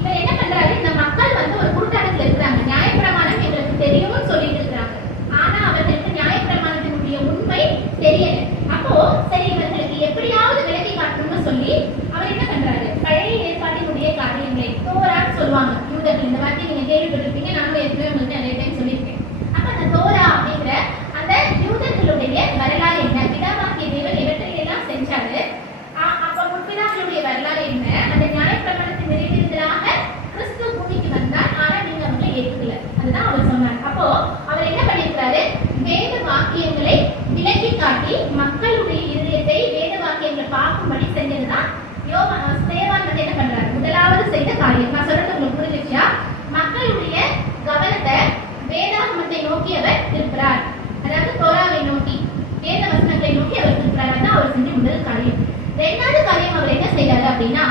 இவர் என்ன பண்றாரு? இந்த மக்கள் ஒரு கூட்டாளத்தில் இருக்கிறாங்க. நியாயப்பிரமாணம் எங்களுக்கு தெரியும்னு சொல்லிட்டு இருக்கிறாங்க. ஆனா அவர்களுக்கு நியாயப்பிரமாணத்தினுடைய உண்மை தெரியல. அப்போ சரி, இவர்களுக்கு எப்படியாவது விலகி காட்டணும்னு சொல்லி அவர் என்ன பண்றாரு? பழைய ஏற்பாட்டினுடைய காரியங்களை, தோரான்னு சொல்லுவாங்க யூதர்கள். இந்த வார்த்தை நீங்க கேள்விப்பட்டிருப்பீங்க, நானும் ஏற்கனவே உங்களுக்கு நிறைய டைம் சொல்லியிருக்கேன். அப்ப அந்த தோரா அப்படிங்கிற அந்த யூதர்களுடைய வரலாறு என்ன? பிதாவாகிய தேவன் இவற்றையெல்லாம் செஞ்சாரு. அப்ப முற்பிதாக்களுடைய வரலாறு என்ன? அந்த நியாயப்பிரமாணத்தின் நிறைவேறுதலாக கிறிஸ்து பூமிக்கு வந்தார். ஆனா நீங்க அவங்களை ஏற்றுக்கல. அதுதான் அவர் சொன்னார். அப்போ அவர் என்ன பண்ணிருக்காரு? வேத வாக்கியங்களை விலக்கி காட்டி மக்களுடைய இதயத்தை வேத வாக்கியங்களை பார்க்கும்படி செஞ்சதுதான் ஸ்தேவான் என்ன பண்றாரு? முதலாவது செய்த காரியம். நான் சொல்றது உங்களுக்கு புரிஞ்சுச்சா? மக்களுடைய கவனத்தை வேதாகமத்தை நோக்கி அவர் திருப்புறார். அதாவது தோராவை நோக்கி, வேத வசனங்களை நோக்கி அவர் திருப்புறார். அதான் அவர் செஞ்ச முதல் காரியம். 2வது காரியம் அவர் என்ன செய்யறாரு அப்படின்னா,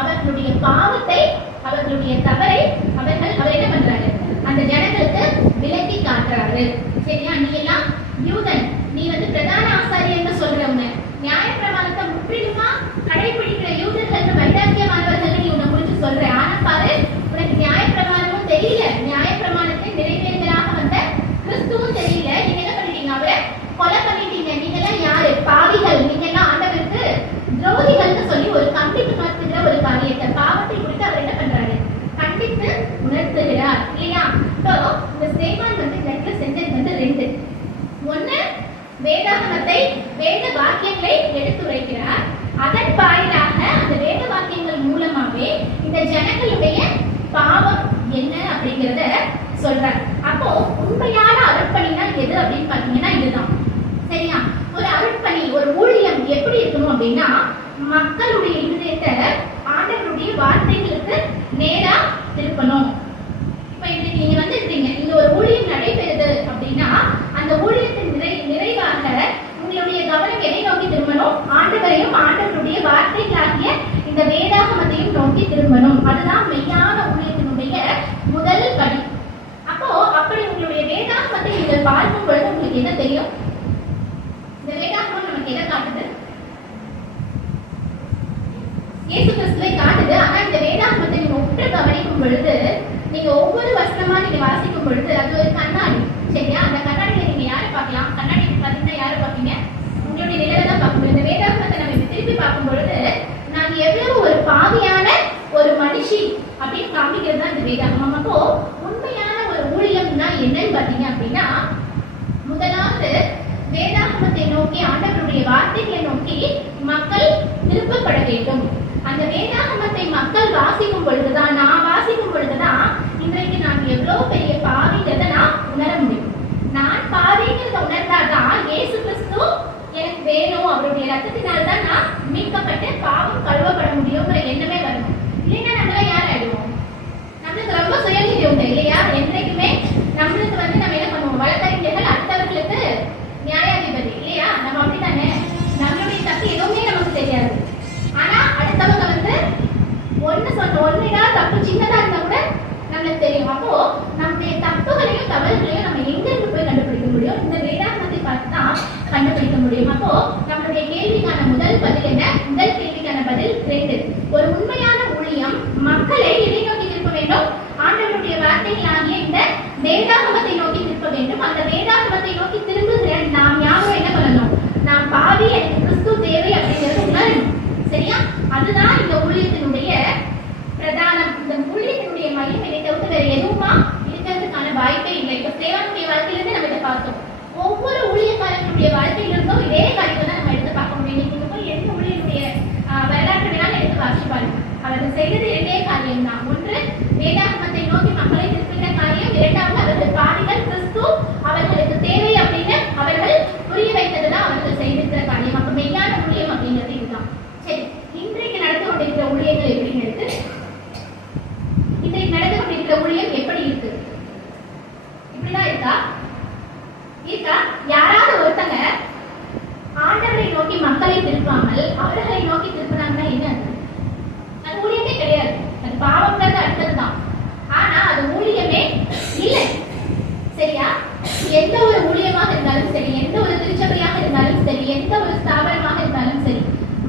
அவர்களுடைய பாவத்தை, அவர்களுடைய தவறை அவர் என்ன பண்றாரு? அந்த ஜனங்களுக்கு விலக்கி காட்டுறாரு. சரியா? நீ எல்லாம் யூதன், நீ பிரதான ஆசாரியன்னு சொல்றவங்க, நியாயப்பிரமாணத்தை முற்றிலுமா கடைபிடிக்கிற யூதர்கள் வைராக்கியமானவர்கள் நீ உன்னை குறித்து சொல்ற. ஆனா பாரு, உனக்கு நியாயப்பிரமாணமும் தெரியல, நியாயப்பிரமாணத்தை நிறைவேறுதலாக வந்த கிறிஸ்துவும் தெரியல. நீங்க என்ன பண்ணிட்டீங்க? அவரை கொலை பண்ணிட்டீங்க. நீங்க எல்லாம் யாரு? பாவிகள். நீங்க எல்லாம் ஆண்டவருக்கு துரோகிகள்னு சொல்லி ஒரு கண்டித்து உணர்த்துகிற ஒரு காரியத்தை, பாவத்தை குறித்து அவர் என்ன பண்றாரு? கண்டித்து உணர்த்துகிறார் இல்லையா? இந்த ஸ்தேவான் இந்த இடத்துல செஞ்சது 2. ஒண்ணு, வேதாகமத்தை, வேத வாக்கியங்களை எடுத்துரைக்கிறார். அதன் வாயிலாக அந்த வேத வாக்கியங்கள் மூலமாவே இந்த ஜனங்களுடைய பாவம் என்ன அப்படிங்கிறத சொல்றார். அப்போ உண்மையான அருட்பணினா எது அப்படின்னு பாத்தீங்கன்னா இதுதான். சரியா? ஒரு அருட்பணி, ஒரு ஊழியம் எப்படி இருக்கணும் அப்படின்னா, மக்களுடைய இதயத்தை ஆண்டவருடைய வார்த்தைகளுக்கு நேரா திருப்பணும். இப்ப இன்னைக்கு நீங்க இருக்கீங்க, இங்க ஒரு ஊழியம் நடைபெறுது அப்படின்னா அந்த ஊழியத்தின் நிறைவாக உங்களுடைய கவனம் எதை நோக்கி திரும்பணும்? ஆண்டவரையும் ஆண்டவருடைய வார்த்தைகளாகிய இந்த வேதாகமத்தையும் நோக்கி திரும்பணும். அதுதான் மெய்யான ஊழியத்தினுடைய முதல் படி. அப்போ அப்படி உங்களுடைய வேதாகமத்தை நீங்கள் பார்க்கும் பொழுது உங்களுக்கு என்ன தெரியும்? இந்த வேதாகமம் நமக்கு எதை காட்டுது? இயேசு கிறிஸ்துவை காட்டுது. ஆனா இந்த வேதாகமத்தை நீங்க உற்று கவனிக்கும் பொழுது, நீங்க ஒவ்வொரு வசனமா நீங்க வாசிக்கும் பொழுது அது ஒரு கண்ணாடி. சரியா? அந்த கண்ணாடியில நீங்க யாரை பார்க்கலாம்? கண்ணாடி பார்த்தீங்கன்னா யாரை பார்ப்பீங்க? உங்களுடைய நிலையில தான் பார்க்க முடியும். இந்த வேதாகமத்தை நம்ம திருப்பி பார்க்கும் பொழுது நாங்க எவ்வளவு ஒரு பாவியான ஒரு மனுஷி அப்படின்னு காமிக்கிறது தான் இந்த வேதாகமம். அப்போ உண்மையான ஒரு ஊழியம்னா என்னன்னு பாத்தீங்க அப்படின்னா, முதலாவது வேதாகமத்தை நோக்கி, ஆண்டவருடைய வார்த்தைகளை நோக்கி மக்கள் திருப்பப்பட வேண்டும். அந்த வேதாகமத்தை மக்கள் வாசிக்கும் பொழுதுதான், நான் வாசிக்கும் பொழுதுதான் இன்றைக்கு நான் எவ்வளவு பெரிய பாவிங்கிறத நான் உணர முடியும். நான் பாவிங்கிறத உணர்ந்தாதான் இயேசு கிறிஸ்து எனக்கு வேணும், அவருடைய ரத்தத்தினால்தான் நான் மீட்கப்பட்டு பாவம் கழுவப்பட முடியுங்கிற எண்ணமே வரும். இல்லைன்னா நம்மள யார் ஆயிடுவோம்? நம்மளுக்கு ரொம்ப சுயநீதி உண்டு இல்லையா? என்றைக்குமே நம்மளுக்கு நம்ம என்ன பண்ணுவோம்? வழக்கறிஞர்கள் அடுத்தவர்களுக்கு நியாயாதிபதி இல்லையா? நம்ம அப்படித்தானே? நம்மளுடைய தப்பு எதுவுமே நமக்கு தெரியாது. ஆனா அடுத்தவங்க ஒன்னுடா தப்பு சின்னதா இருந்தா கூட நம்மளுக்கு தெரியும். அப்போ நம்முடைய தப்புகளையும் தவறுகளையும் நம்ம எங்க இருந்து போய் கண்டுபிடிக்க முடியும்? இந்த வேதாகமத்தை பார்த்து தான் கண்டுபிடிக்க முடியும். அப்போ நம்மளுடைய கேள்விக்கான முதல் பதில் என்ன? முதல் கேள்விக்கான பதில் 2. ஒரு உண்மையான ஊழியம் மக்களை எதை நோக்கி திருப்ப வேண்டும்? ஆண்டவருடைய வார்த்தைகளாகிய இந்த வேதாகமத்தை நோக்கி திருப்ப வேண்டும். அந்த வேதாகமத்தை நோக்கி திரும்புகிற நாம் யாரும் என்ன பண்ணணும்? நாம் பாவி, எனக்கு கிறிஸ்து தேவை அப்படிங்கிறது உணரணும். சரியா? அதுதான் இந்த ஊழியத்தினுடைய பிரதானம். இந்த ஊழியத்தினுடைய மையம் என்னை தவிர்த்து வேற எதுவுமா இருக்கிறதுக்கான வாய்ப்பே இல்லை. இப்ப சேவானுடைய வாழ்க்கையிலிருந்து நம்ம இதை பார்த்தோம். ஒவ்வொரு ஊழியக்காரர்களுடைய வாழ்க்கையிலிருந்தும் இதே காரியத்தை தான் நம்ம எடுத்து பார்க்க முடியும். நீங்க போய் எந்த ஊழியனுடைய வரலாற்று வேணாலும் எடுத்து வாசி பாருங்க. அவர்கள் செய்தது 2 காரியம் தான். ஒன்று, வேதாகமத்தை நோக்கி மக்களை திருப்பின காரியம். 2வது, அவர்கள் பாவிகள், கிறிஸ்து அவர்களுக்கு தேவை அப்படின்னு அவர்கள் புரிய வைத்ததுதான் அவர்கள் செய்திருக்கிற காரியம். அப்ப மெய்யான ஊழியம் அப்படிங்கிறது இதுதான். சரி, இன்றைக்கு நடந்து கொண்டிருக்கிற ஊழியங்கள் எப்படின்னு இருக்கு? இன்றைக்கு நடந்து கொண்டிருக்கிற ஊழியம் எப்படி இருக்கு? இப்படிதான் இருக்கா? இருக்கா? யாராவது ஒருத்தங்க ஆண்டவரை நோக்கி மக்களை திருப்பாமல் அவர்களை நோக்கி திருப்பினாங்கன்னா என்ன? அது ஊழியமே கிடையாது. அது பாவம்ங்கிறது அடுத்ததுதான். ஆனா அது ஊழியமே இல்லை. சரியா? எந்த ஒரு ஊழியமாக இருந்தாலும் சரி, எந்த ஒரு திருச்சபையாக இருந்தாலும் சரி, எந்த ஒரு ஸ்தாபனமாக இருந்தாலும் சரி,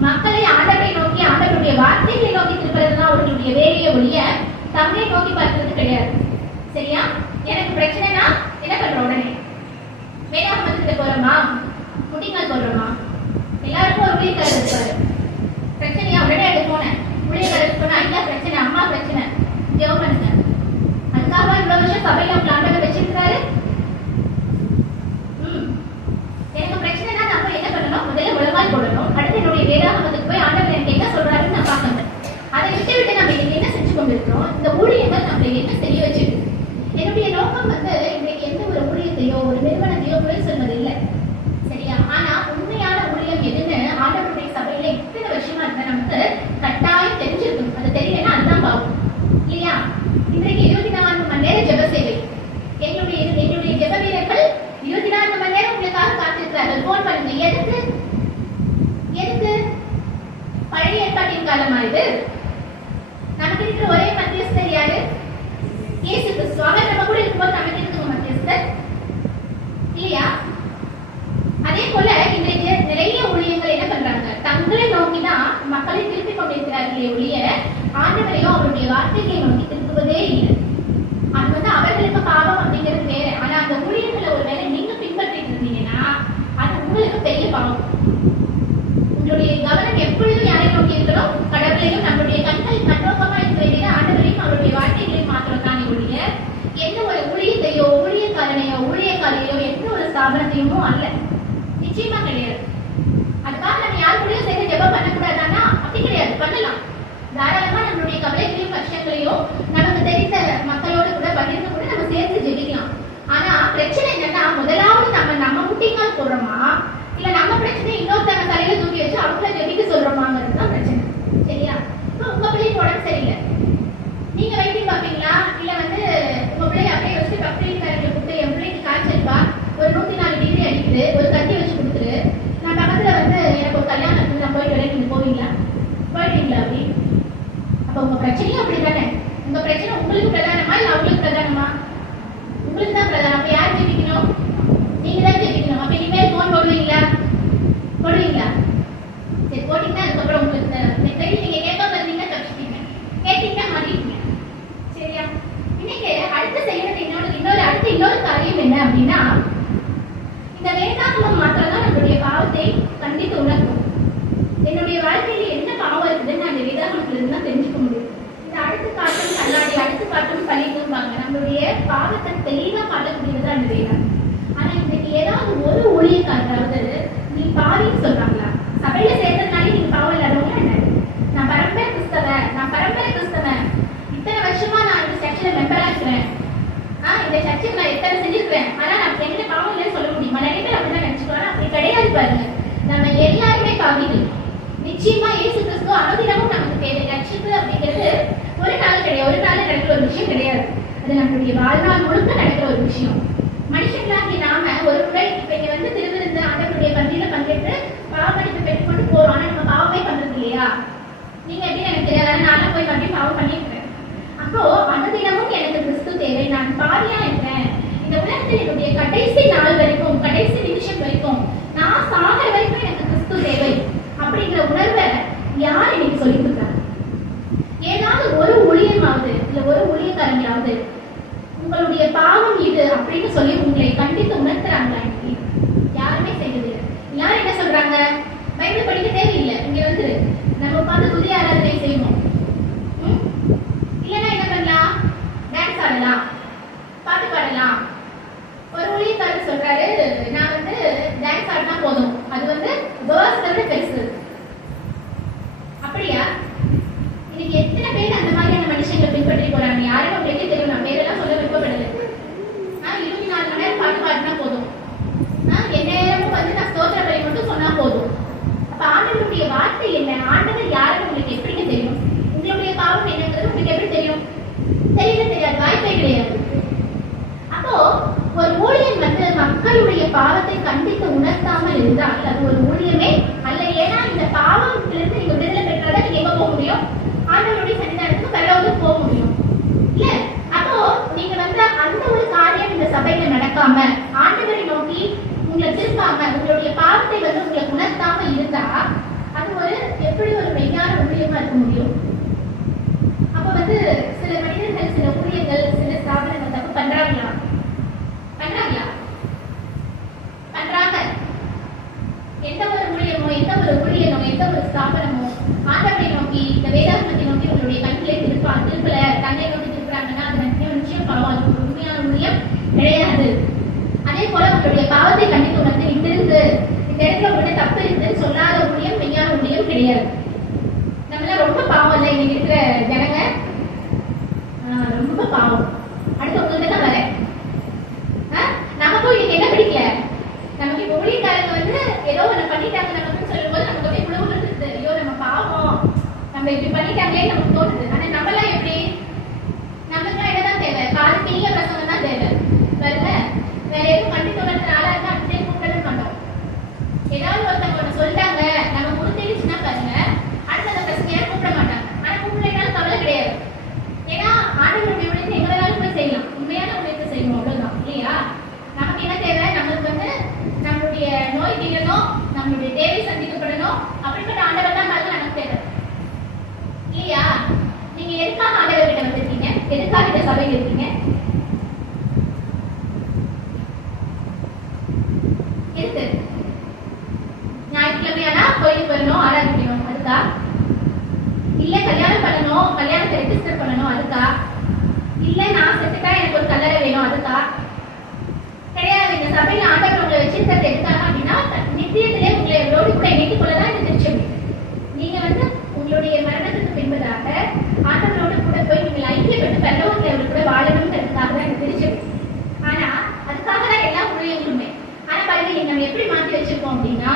மக்களை ஆண்டவரை நோக்கி ஆண்டவருடைய வார்த்தைகளை நோக்கி திருப்பதுதான் அவர்களுடைய வேலையை ஒழிய தம்மை நோக்கி பார்க்கிறது கிடையாது. சரியா? எனக்கு பிரச்சனைனா என்ன பண்றோம்? உடனே வேதாகமத்துக்கு போறோமா, முட்டிங்கால் போடுறோமா? எல்லாருக்கும் ஒரு ஊழியக்காரர் இருப்பாரு. பிரச்சனையா? உடனே அது போனேன் ஊழியக்காரர் சொன்னா, ஐயா பிரச்சனை, அம்மா பிரச்சனை, ஜெபம் பண்ணுங்க. அதுக்காக இவ்வளவு வருஷம் சபையில பிளான் வச்சிருக்காரு. எனக்கு பிரச்சனைனா நம்ம என்ன பண்ணணும்? முதல்ல முழங்கால் போடணும். அடுத்து என்னுடைய வேதாகமத்துக்கு போய் ஆண்டவர் எனக்கு என்ன சொல்றாருன்னு நான் பார்க்கணும். அதை விட்டு நம்ம இன்னைக்கு என்ன செஞ்சு கொண்டிருக்கிறோம்? இந்த ஊழியங்கள் நம்மளை என்ன செய்ய வச்சிருக்கு? என்னுடைய நோக்கம் இன்னைக்கு எந்த ஒரு ஊழியத்தையோ ஒரு நிறுவனத்தையோ குறை சொல்வது இல்லை. சரியா? ஆனா உண்மையான ஊழியம் எதுன்னு ஆண்டவருடைய சபையில இத்தனை வருஷமா இருந்த நமக்கு கட்டாயம் தெரிஞ்சிருக்கும். அது தெரியலன்னா அதுதான் பாவம் இல்லையா? இன்றைக்கு 24 மணி நேர ஜெப சேவை. என்னுடைய ஜெப வீரர்கள் 24 மணி நேரம் உங்களுக்காக காத்திருக்கிறார்கள். போன் பண்ணுங்க. எதுக்கு? பழைய ஏற்பாட்டின் காலமா இது? நமக்கு இருக்கிற ஒரே மத்தியஸ்தர் யாரு? இயேசு கிறிஸ்து. அவர் நம்ம கூட இருக்கும்போது நமக்கு இருக்குங்க மத்தியஸ்தர் இல்லையா? அதே போல இன்றைக்கு நிறைய ஊழியர்கள் என்ன பண்றாங்க? தங்களை நோக்கிதான் மக்களை திருப்பிக் கொண்டிருக்கிறார்களே ஒழிய ஆண்டவரையோ அவருடைய வார்த்தைகளை நோக்கி திருப்புவதே இல்லை. அது அவர்களுக்கு பாவம் அப்படிங்கிறது வேற. ஆனா அந்த ஊழியர்களை ஒருவேளை நீங்க பின்பற்றிட்டு இருந்தீங்கன்னா அது உங்களுக்கு பெரிய பாவம். உங்களுடைய கவனம் எப்பொழுதும் யாரை நோக்கி இருக்கிறோம்? கடவுளையும். நம்முடைய கண்கள் கண்ணோக்கமா இருக்க வேண்டியது ஆண்டவரையும் அவருடைய வார்த்தைகளையும் மாத்திரம் தானே ஒழிய எந்த ஒரு ஊழியத்தையோ ஊழியக்காரனையோ ஊழியக்காரையோ எந்த ஒரு ஸ்தாபனத்தையுமோ அல்ல. நிச்சயமா கிடையாது. அதுக்காக நம்ம யார் கூடயும் சேர்ந்து ஜெபம் பண்ணக்கூடாதானா? அப்படி கிடையாது. பண்ணலாம். தாராளமா நம்மளுடைய கவலைகளையும் கஷ்டங்களையும் நமக்கு தெரிந்த மக்களோடு கூட பகிர்ந்து கூட நம்ம சேர்த்து ஜெபிக்கலாம். ஆனா பிரச்சனை என்னன்னா, முதலாவது நம்ம முட்டிங்கால் போடுறோமா, இல்ல நம்ம பிரச்சனை இன்னொருத்தங்க தலையில தூக்கி வச்சு அவங்கள ஜெபிக்க சொல்றோமாங்கிறது தான் பிரச்சனை. சரியா? இப்போ உங்க பிள்ளைக்கு உடம்பு சரியில்லை, நீங்க வைத்தியம் பார்ப்பீங்களா? இல்ல உங்க பிள்ளைய அப்படியே வச்சு பக்கத்துக்காரங்களை கூப்பிட்டு என் பிள்ளைக்கு காய்ச்சல்பா, ஒரு 104 டிகிரி அடிக்குது, ஒரு கத்தி வச்சு கொடுத்துரு, நான் பக்கத்துல எனக்கு ஒரு கல்யாணம் நான் போயிட்டு வரேன், நீங்க போவீங்களா? போயிட்டீங்களா? அப்படி அப்ப உங்க பிரச்சனையும் அப்படித்தானே. உங்க பிரச்சனை உங்களுக்கு பிரதானமா இல்ல அவங்களுக்கு பிரதானமா? உங்களுக்கு தான் பிரதானம். அப்ப யார் ஜெபிக்கணும்? நீங்க தான் ஜெபிக்கணும். அப்ப இனிமேல் போன் போடுவீங்களா? சரி, போட்டீங்கன்னா அதுக்கப்புறம் உங்களுக்கு நீங்க கேட்காம இருந்தீங்கன்னா தப்பிச்சிட்டீங்க, கேட்டீங்கன்னா மாட்டிட்டீங்க. சரியா? இன்னைக்கு அடுத்து செய்யறது இன்னொரு காரியம் என்ன அப்படின்னா, இந்த வேதாகமம் மாத்திரம் தான் நம்மளுடைய பாவத்தை கண்டித்து உணர்த்தும். என்னுடைய வாழ்க்கையில என்ன பாவம் இருக்குதுன்னு அந்த வேதாகமத்துல இருந்து தான் தெரிஞ்சுக்க முடியும். இந்த அடுத்து காட்டும் கண்ணாடி, அடுத்து காட்டும் பழிக்கும்பாங்க. நம்மளுடைய பாவத்தை தெளிவா காட்டக்கூடியது அந்த வேதம். ஆனா இன்னைக்கு ஏதாவது ஒரு ஊழியக்காரராவது நீ பாவின்னு சொல்றாங்களா? சபையில சேர்ந்ததுனாலே நீங்க பாவம் இல்லாதவங்க என்ன? நான் பரம்பரை கிறிஸ்தவன், இத்தனை வருஷமா நான் இந்த சர்ச்சில் மெம்பரா இருக்கிறேன், இந்த சர்ச்சுக்கு நான் எத்தனை செஞ்சிருக்கிறேன், ஆனா நான் என்ன பாவம் இல்லைன்னு சொல்ல முடியுமா? நிறைய பேர் அப்படிதான் நினைச்சுக்கோங்க. அப்படி கிடையாது. பாருங்க, நம்ம எல்லாருமே பாவிகள். நிச்சயமா இயேசு கிறிஸ்து அனுதினமும் நமக்கு தேவை. ரட்சிப்பு அப்படிங்கிறது ஒரு நாள் கிடையாது, ஒரு நாள் நடக்கிற ஒரு விஷயம் கிடையாது. அது நம்மளுடைய வாழ்நாள் முழுக்க நடக்கிற ஒரு விஷயம். மனுஷங்களாகி நாம ஒரு முறை இப்ப இங்க திருவிருந்து ஆண்டவருடைய பந்தியில பங்கேற்று பாவமன்னிப்பு பெற்றுக்கொண்டு போறோம். ஆனா நம்ம பாவமே பண்றது இல்லையா? நீங்க எப்படி எனக்கு தெரியாது, நானும் போய் மறுபடியும் பாவம் பண்ணிருக்கேன். அப்போ அனுதினமும் எனக்கு கிறிஸ்து தேவை. நான் பாவியா இருக்கிறேன். இந்த உலகத்தில் என்னுடைய கடைசி நாள் வரைக்கும், கடைசி நிமிஷம் வரைக்கும், நான் சாகிற வரைக்கும் எனக்கு கிறிஸ்து தேவை அப்படிங்கிற உட்காந்து துதி ஆராதனை செய்வோம். இல்லைன்னா என்ன பண்ணலாம்? டான்ஸ் ஆடலாம், பாட்டு பாடலாம். ஒரு ஊழியக்காரர் சொல்றாரு, நான் வந்து டான்ஸ் ஆடினா போதும், அது வந்து வேர்ஸ் விட பெருசு. அப்படியா? இன்னைக்கு எத்தனை பேர் அந்த மாதிரியான மனுஷங்களை பின்பற்றி போறாங்க? யாரும் உங்களுக்கே தெரியும், நான் பேரெல்லாம் சொல்ல விருப்பப்படலை. 24 மணி நேரம் பாட்டு பாடினா போதும், எந்நேரமும் வந்து நான் ஸ்தோத்திர பலி மட்டும் சொன்னா போதும். அப்ப ஆண்டவருடைய வார்த்தை என்ன, ஆண்டவர் யாருன்னு உங்களுக்கு எப்படிங்க தெரியும்? உங்களுடைய பாவம் என்னங்கிறது உங்களுக்கு எப்படி தெரியும்? தெரியவே தெரியாது, வாய்ப்பே கிடையாது. அப்போ ஒரு ஊழியன் வந்து மக்களுடைய பாவத்தை கண்டித்து உணர்த்தாமல் இருந்தால் அது ஒரு ஊழியமே அல்ல. ஏன்னா இந்த பாவத்திலிருந்து நீங்க விடுதலை பெற்றாதான் நீங்க எங்க போக முடியும்? ஆண்டவருடைய சன்னிதானத்துக்கு பரலோகத்துக்கு போக முடியும் இல்ல? அப்போ நீங்க வந்து அந்த ஒரு காரியம் இந்த சபையில நடக்காம, ஆண்டவரை நோக்கி உங்களை திருப்பாம, உங்களுடைய பாவத்தை வந்து உங்களுக்கு உணர்த்தாம இருந்தா அது ஒரு எப்படி ஒரு மெய்யான ஊழியமா இருக்க முடியும்? அப்ப வந்து சில மனிதர்கள், சில ஊழியர்கள், சில ஸ்தாபனங்கள் தப்பு பண்றாங்களா? பண்றாங்களா? பண்றாங்க. எந்த ஒரு ஊழியமோ, எந்த ஒரு ஊழியனோ, எந்த ஒரு ஸ்தாபனமோ ஆண்டவரை நோக்கி, இந்த வேதாகமத்தை நோக்கி உங்களுடைய கண்களை திருப்பல, தன்னை நோக்கி திருப்புறாங்கன்னா அது நிச்சயம் பாவம், அது ஒரு உண்மையான ஊழியம் கிடையாது. அதே போல உங்களுடைய பாவத்தை கண்டித்து உணர்ந்து நீ திருந்து, இந்த இடத்துல உங்கள்கிட்ட தப்பு இருக்குன்னு சொல்லாத ஊழியம் மெய்யான ஊழியம் கிடையாது. நம்மளாம் ரொம்ப பாவம் இல்லை இன்னைக்கு இருக்கிற ஜனங்க, ரொம்ப பாவம். அடுத்து உங்கள்கிட்ட தான் வரேன். நமக்கும் இன்னைக்கு என்ன பிடிக்கல? நமக்கு இப்ப ஊழியக்காரங்க வந்து ஏதோ ஒண்ணு பண்ணிட்டாங்க நமக்குன்னு சொல்லும் போது நமக்கு அப்படியே குழுவுல இருக்குது, ஐயோ நம்ம பாவம், நம்ம இப்படி பண்ணிட்டாங்களே நமக்கு தோணுது. ஆனா நம்மளாம் எப்படி? நமக்குலாம் என்னதான் தேவை? காது பெரிய பிரசங்கம் தான் தேவை. வேற எதுவும் கண்டித்து உணர்த்துற ஆளா இருந்தா அப்படியே கூப்பிடவே மாட்டோம். ஏதாவது ஒருத்தவங்க ஒண்ணு சொல்லிட்டாங்க, நம்ம முடிஞ்சிடுச்சுன்னா பாருங்க, அடுத்த அந்த பிரச்சனையா கூப்பிட மாட்டாங்க. ஆனா கூப்பிடலைனாலும் கவலை கிடையாது. ஏன்னா ஆண்டவருடைய ஊழியத்தை எங்க வேணாலும் போய் செய்யலாம், உண்மையான ஊழியத்தை செய்யணும், அவ்வளவுதான் இல்லையா? நமக்கு என்ன தேவை? நம்மளுக்கு வந்து நம்மளுடைய நோய் தீரணும், நம்மளுடைய தேவை சந்திக்கப்படணும், அப்படிப்பட்ட ஆண்டவர் தான் நமக்கு தேவை இல்லையா? நீங்க எதுக்காக ஆண்டவர் கிட்ட வந்திருக்கீங்க? எதுக்காக இந்த சபையில் இருக்கீங்க? இருக்கு. ஞாயிற்றுக்கிழமையானா கோயிலுக்கு வரணும், ஆராதிக்கணும், அதுக்கா? இல்ல கல்யாணம் பண்ணணும், கல்யாணத்தை ரெஜிஸ்டர் பண்ணணும், அதுக்கா? இல்ல நான் செத்துட்டா எனக்கு ஒரு கல்லறை வேணும், அதுக்கா? கிடையாது. இந்த சபையில ஆண்டவர் உங்களை வச்சிருக்கிறது எதுக்காக அப்படின்னா, நித்தியத்திலே உங்களை எவ்வளோடு கூட இணைத்துக் கொள்ளதான் இந்த திருச்சபை. நீங்க வந்து உங்களுடைய மரணத்துக்கு பின்பதாக ஆண்டவரோடு கூட போய் நீங்கள் ஐக்கியப்பட்டு பரலோகத்தில் அவர் கூட வாழணுங்கிறதுக்காக தான் இந்த திருச்சபை. ஆனா அதுக்காக தான் எல்லா ஊழியர்களுமே. ஆனா பாருங்க, நம்ம எப்படி மாற்றி வச்சிருக்கோம் அப்படின்னா,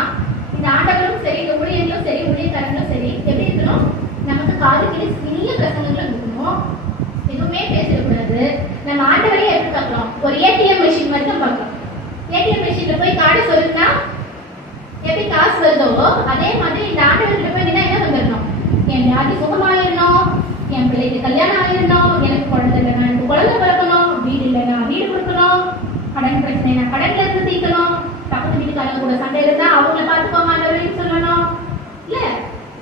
இந்த ஆண்டவரும் சரி, இந்த ஊழியர்களும் சரி, ஊழியக்காரங்களும் சரி, எப்படி இருக்கணும்? நமக்கு காதுக்கு சிறிய பிரசங்கங்களும் இருக்கணும், எதுவுமே பேசக்கூடாது. நம்ம ஆண்டவரையே எப்படி பார்க்கலாம்? ஒரு ஏடிஎம் மெஷின் மாதிரி தான் பார்க்கலாம். ஏடிஎம் மெஷின்ல போய் கார்டு சொல்லுன்னா எப்படி காசு வருதோ அதே மாதிரி இந்த ஆண்டவர்கிட்ட போய் என்ன வந்துடணும்? என் வியாதி சுகமாயிடணும், என் பிள்ளைக்கு கல்யாணம் ஆயிடணும், எனக்கு குழந்தை இல்லை, நான் எனக்கு குழந்தை பிறக்கணும், வீடு இல்லை நான் வீடு கொடுக்கணும், கடன் பிரச்சனை நான் கடன்ல இருந்து தீர்க்கணும், பக்கத்து வீட்டுக்காரங்க கூட சண்டை இருந்தா அவங்கள பார்த்துக்கோங்க ஆண்டவரையும் சொல்லணும். இல்ல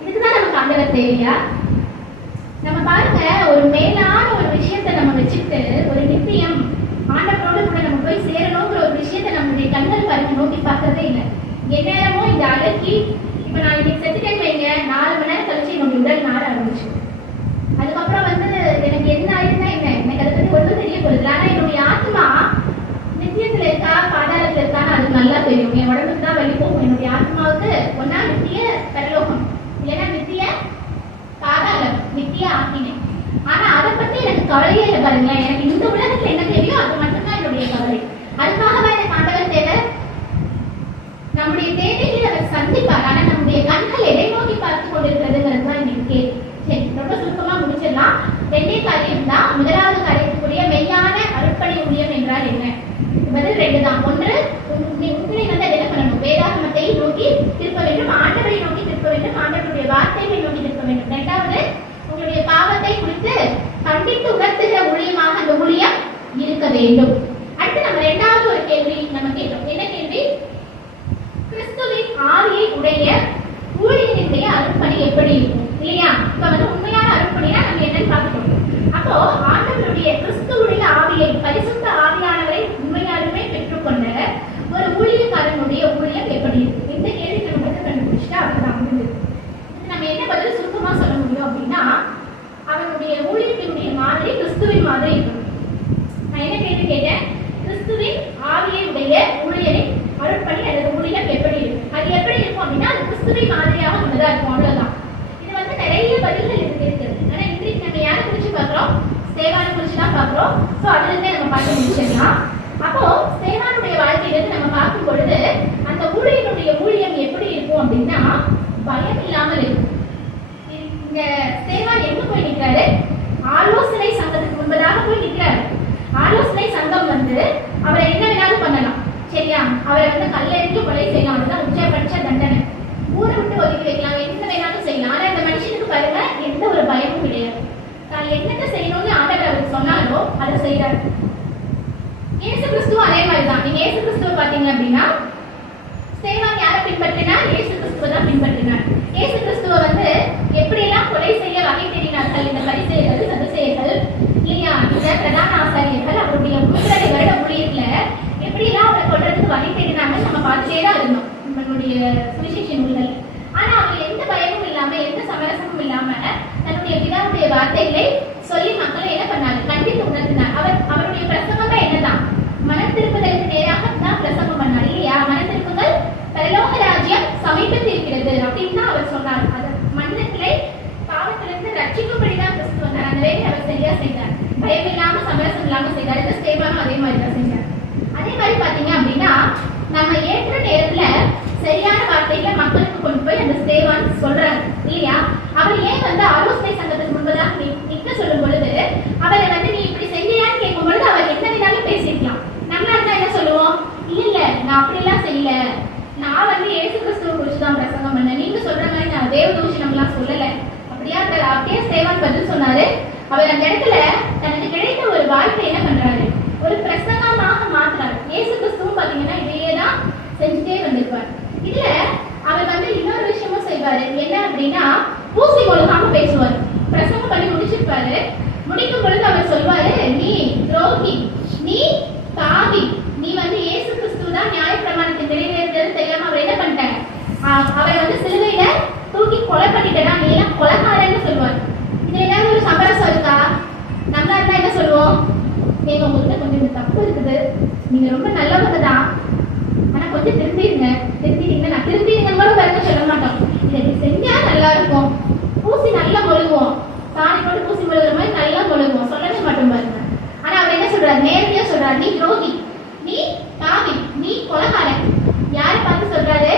இதுக்குதான் நமக்கு ஆண்டவர் தேவையா? நம்ம பாருங்க, ஒரு மேலான ஒரு விஷயத்தை நம்ம வச்சுக்கிட்டு ஒரு நித்தியம் ஆண்டவரோடு கூட நம்ம போய் சேரணுங்கிற ஒரு விஷயத்தை நம்மளுடைய கண்கள் பாருங்க நோக்கி பார்க்கறதே இல்லை. எந்நேரமும் இந்த அழகி, இப்ப நான் இன்னைக்கு செத்துட்டேன்னு வைங்க, 4 மணி நேரம் கழிச்சு என்னுடைய உடல் நாட ஆரம்பிச்சு, அதுக்கப்புறம் வந்து எனக்கு என்ன ஆயிருந்தா என்ன, எனக்கு அதை பத்தி ஒன்றும் தெரிய போகுது. ஆனா என்னுடைய ஆத்மா நித்தியத்துல இருக்கா பாதாளத்துல இருக்கான்னு அதுக்கு நல்லா தெரியும். என் உடம்புக்கு தான் வழி போகும். என்னுடைய ஆத்மாவுக்கு ஒன்னா நித்திய பரலோகம், இல்லைன்னா நித்திய பாதாளம், நித்திய ஆக்கினேன். ஆனா அதை பத்தி எனக்கு கவலையே இல்லை பாருங்களேன். எனக்கு இந்த உலகத்துல என்ன தேவையோ அது மட்டும்தான் என்னுடைய கவலை. அதுக்காகதான் எனக்கு ஆண்டவர் தேவை. நம்முடைய தேவைகளை அவர் சந்திப்பார். ஆனா நம்முடைய கண்கள் எதை நோக்கி பார்த்து கொண்டிருக்கிறதுங்கிறது தான் இன்னைக்கு. சரி, ரொம்ப சுருக்கமா முடிச்சிடலாம். 2 காரியம் தான். முதலாவது காரியத்துக்குரிய மெய்யான அர்ப்பணை ஊழியம் என்றால் என்ன? பதில் 2 தான். ஒன்று, உங்களை வந்து என்ன பண்ணணும்? வேதாகமத்தை நோக்கி திருப்ப வேண்டும், ஆண்டவரை நோக்கி திருப்ப வேண்டும், ஆண்டவருடைய வார்த்தைகளை நோக்கி திருப்ப வேண்டும். 2வது, உங்களுடைய பாவத்தை குறித்து கண்டித்து உணர்த்துகிற ஊழியமாக அந்த ஊழியம் இருக்க வேண்டும். அடுத்து நம்ம 2வது ஒரு கேள்வி நம்ம கேட்டோம். என்ன கேள்வி? கிறிஸ்துவின் ஆவியை உடைய ஊழியனுடைய அர்ப்பணி எப்படி இருக்கும் இல்லையா? இப்ப வந்து உண்மையான அர்ப்பணியா நம்ம என்னன்னு பார்க்கணும். அப்போ ஆண்டவருடைய கிறிஸ்துவுடைய ஆவியை, பரிசுத்த ஆவியானவரை உண்மையாலுமே பெற்றுக்கொண்ட ஒரு ஊழியக்காரனுடைய ஊழியம் எப்படி இருக்கும்? இந்த கேள்வி நம்ம கண்டுபிடிச்சிட்டா அப்படிதான் முடிஞ்சது. நம்ம என்ன பதில் சுருக்கமா கிறிஸ்துவை மாதிரியாக உள்ளதா இருக்கும். அவ்வளவுதான். இது வந்து நிறைய பதில்கள் இருக்கு. ஆனா இன்றைக்கு நம்ம யாரை குறிச்சு பார்க்கிறோம்? ஸ்தேவானை குறிச்சு தான் பார்க்கிறோம். ஸோ அதுல இருந்தே நம்ம பார்த்து முடிச்சிடலாம். அப்போ ஸ்தேவானுடைய வாழ்க்கையிலிருந்து நம்ம பார்க்கும் பொழுது அந்த ஊழியனுடைய ஊழியம் எப்படி இருக்கும் அப்படின்னா பயம் இல்லாமல் இருக்கும். இந்த ஸ்தேவான் எங்க போய் நிற்கிறாரு? ஆலோசனை சங்கத்துக்கு முன்பதாக போய் நிற்கிறாரு. ஆலோசனை சங்கம் வந்து அவரை என்ன வேணாலும் பண்ணலாம், சரியா? அவரை வந்து கல்லெறிஞ்சு கொலை செய்யலாம், அதுதான் உச்சபட்ச தண்டனை. ஊரை விட்டு ஒதுக்கி வைக்கலாம், என்ன வேணாலும் செய்யலாம். ஆனா இந்த மனுஷனுக்கு பாருங்க எந்த ஒரு பயமும் கிடையாது. தான் என்னத்தை செய்யணும்னு ஆண்டவர் அவருக்கு சொன்னாலோ அதை செய்யறாரு. இயேசு கிறிஸ்துவும் அதே மாதிரிதான். நீங்க இயேசு கிறிஸ்துவ பாத்தீங்க அப்படின்னா ஸ்தேவான் யாரை பின்பற்றினார்? இயேசு கிறிஸ்துவ தான் பின்பற்றினார். இயேசு கிறிஸ்துவ வந்து எப்படியெல்லாம் கொலை செய்ய வகை தேடினார்கள் இந்த பரிசேயர்கள், சதுசேயர்கள் இல்லையா, இந்த பிரதான ஆசாரியர்கள் அவருடைய 3 வருட ஊழியத்துல எப்படியெல்லாம் அவரை கொள்றதுக்கு வகை தேடினாங்கன்னு நம்ம பார்த்துட்டே தான் இருந்தோம் நம்மளுடைய சுவிசேஷ நூல்கள். ஆனா அவங்க எந்த பயமும் இல்லாம எந்த சமரசமும் இல்லாம தன்னுடைய பிதாவுடைய வார்த்தைகளை சொல்லி மக்களை என்ன பண்ணாங்க? கண்டித்து உணர்த்தினார். அவருடைய பிரசங்கமே என்னதான்? மனத்திருப்புதலுக்கு நேராக தான் பிரசங்கம் பண்ணார் இல்லையா? மனத்திருப்புகள் பரலோக ராஜ்யம் சமீபத்தில் இருக்கிறது அப்படின்னு தான் அவர் சொன்னார். அது மனிதர்களை பாவத்திலிருந்து ரட்சிக்கும்படிதான் கிறிஸ்து வந்தார். அந்த வேலையை அவர் சரியா செய்தார். பயம் இல்லாம சமரசம் இல்லாம செய்தார். இந்த ஸ்தேவானும் அதே மாதிரி தான் செஞ்சார். அதே மாதிரி பாத்தீங்க அப்படின்னா நம்ம ஏற்ற நேரத்துல சரியான வார்த்தைகளை மக்களுக்கு கொண்டு போய் அந்த ஸ்தேவான் சொல்றாரு இல்லையா? அவர் ஏன் வந்து ஆலோசனை சங்கத்துக்கு முன்பதாக நிற்க சொல்லும் பொழுது அவரை வந்து நீ இப்படி செஞ்சியான்னு கேட்கும் பொழுது அவர் என்ன வேணாலும் பேசிக்கலாம். நம்மளா இருந்தா என்ன சொல்லுவோம்? இல்ல நான் அப்படிலாம் செய்யல, நான் வந்து இயேசு கிறிஸ்துவ குறிச்சுதான் பிரசங்கம் பண்ணேன், நீங்க சொல்ற மாதிரி நான் தேவதூஷணம் எல்லாம் சொல்லல அப்படியே ஸ்தேவான் பதில் சொன்னாரு. அவர் அந்த இடத்துல தனக்கு கிடைத்த ஒரு வாய்ப்பை என்ன பண்றாரு? ஒரு பிரசங்கமாக மாத்துறாரு. இயேசு கிறிஸ்துவும் பாத்தீங்கன்னா இதையேதான் செஞ்சுட்டே வந்திருப்பார். இதுல அவர் வந்து இன்னொரு விஷயமும் செய்வாரு. என்ன அப்படின்னா பூசி ஒழுங்காம பேசுவார். பிரசங்கம் பண்ணி முடிச்சிருப்பாரு. முடிக்கும் பொழுது அவர் சொல்வாரு, நீ துரோகி, நீ பாவி, நீ வந்து இயேசு கிறிஸ்துவ தான் நியாயப்பிரமாணத்தை நிறைவேறுறது தெரியாம அவர் என்ன பண்ணிட்டாங்க? அவரை வந்து சிலுவையில தூக்கி கொலை பண்ணிட்டா, நீ எல்லாம் கொலைக்காரன்னு சொல்லுவார். இதுல ஏதாவது ஒரு சமரசம் இருக்கா? நம்மளா இருந்தா என்ன சொல்லுவோம்? நீங்க உங்ககிட்ட கொஞ்சம் தப்பு இருக்குது, நீங்க ரொம்ப நல்லவங்க தான், ஆனா கொஞ்சம் திருந்திட்டீங்கன்னா நான் திருந்திங்கன்னு கூட பாருங்க சொல்ல மாட்டோம். இதை செஞ்சா நல்லா இருக்கும், பூசி நல்லா மொழுகுவோம், சாணி போட்டு பூசி மொழுகிற மாதிரி நல்லா மொழுகுவோம், சொல்லவே மாட்டோம் பாருங்க. ஆனா அவர் என்ன சொல்றாரு? நேரடியா சொல்றாரு, நீ துரோகி, நீ பாவி, நீ கொலைகாரன். யாரை பார்த்து சொல்றாரு?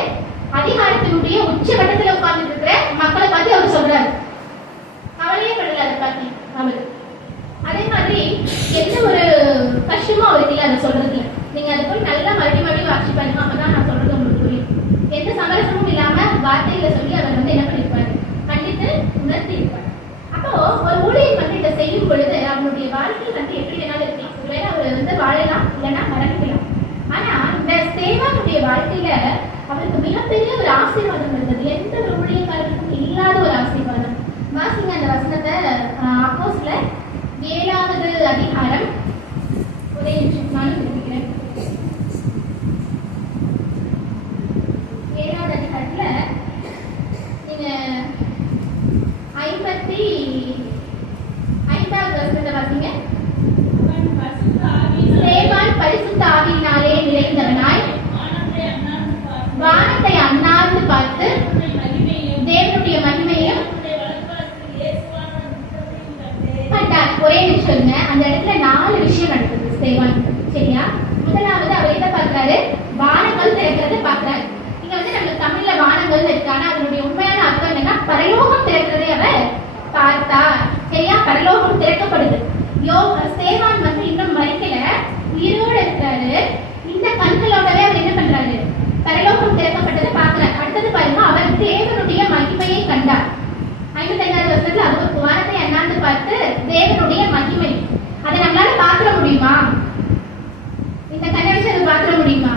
அதிகாரத்தினுடைய உச்சகட்டத்துல உட்கார்ந்து இருக்கிற மக்களை பார்த்து அவர் சொல்றாரு. அவளையே படல அதை பார்த்து அவரு. அதே மாதிரி எந்த ஒரு கஷ்டமும் அவருக்கு இல்லை அதை சொல்றதுல. நீங்க அதை போய் நல்லா மறுபடியும் வாட்சி பண்ணுங்க, அப்பதான் நான் சொல்றது உங்களுக்கு புரியும். எந்த சமரசமும் இல்லாம வார்த்தைகளை சொல்லி அவர் வந்து என்ன பண்ணிருப்பாரு? கண்டித்து உணர்த்தி இருப்பார். அப்போ ஒரு ஊழியர் வந்து இதை செய்யும் பொழுது அவனுடைய வாழ்க்கை வந்து எப்படி வேணாலும் இருக்கலாம். ஒருவேளை அவர் வந்து வாழலாம், இல்லைன்னா மறக்கலாம். ஆனா இந்த ஸ்தேவானுடைய வாழ்க்கையில அவருக்கு மிகப்பெரிய ஒரு ஆசீர்வாதம் இருந்தது. எந்த ஒரு ஊழியக்காரருக்கும் இல்லாத ஒரு ஆசீர்வாதம். வாசிங்க அந்த வசனத்தை. அப்போஸ்தலர் 7வது அதிகாரம். ஒரே நிமிஷம் நானும் தெரிவிக்கிறேன். 7வது அதிகாரத்துல நீங்க 55வது வசனத்தை வாசிங்க. ஸ்தேவான் பரிசுத்த ஆவியினாலே நிறைந்தவனாய் வானத்தை அண்ணாந்து பார்த்து தேவனுடைய மகிமையும் கண்டார். ஒரே நிமிஷம், அந்த இடத்துல 4 விஷயம் நடக்குது ஸ்தேவான், சரியா? முதலாவது அவர் எதை பார்க்கிறாரு? வானங்கள் திறக்கிறத பார்க்கிறாரு. இங்க வந்து நம்ம தமிழ்ல வானங்கள் இருக்கு, ஆனா அதனுடைய உண்மையான அர்த்தம் என்னன்னா பரலோகம் திறக்கிறதை அவர் பார்த்தார், சரியா? பரலோகம் திறக்கப்படுது. ஸ்தேவான் வந்து இன்னும் மறிக்கல, உயிரோடு இருக்கிறாரு. இந்த கண்களோடவே அவர் என்ன பண்றாரு? பரலோகம் திறக்கப்பட்டதை பார்க்கிறார். அடுத்தது பாருங்க, அவர் தேவனுடைய மகிமையை கண்டார். 55வது வருஷத்துல அவர் வானத்தை அண்ணாந்து பார்த்து தேவனுடைய மகிமை, அதை நம்மளால பார்க்க முடியுமா? இந்த கண்ணை வச்சு அதை பார்க்க முடியுமா?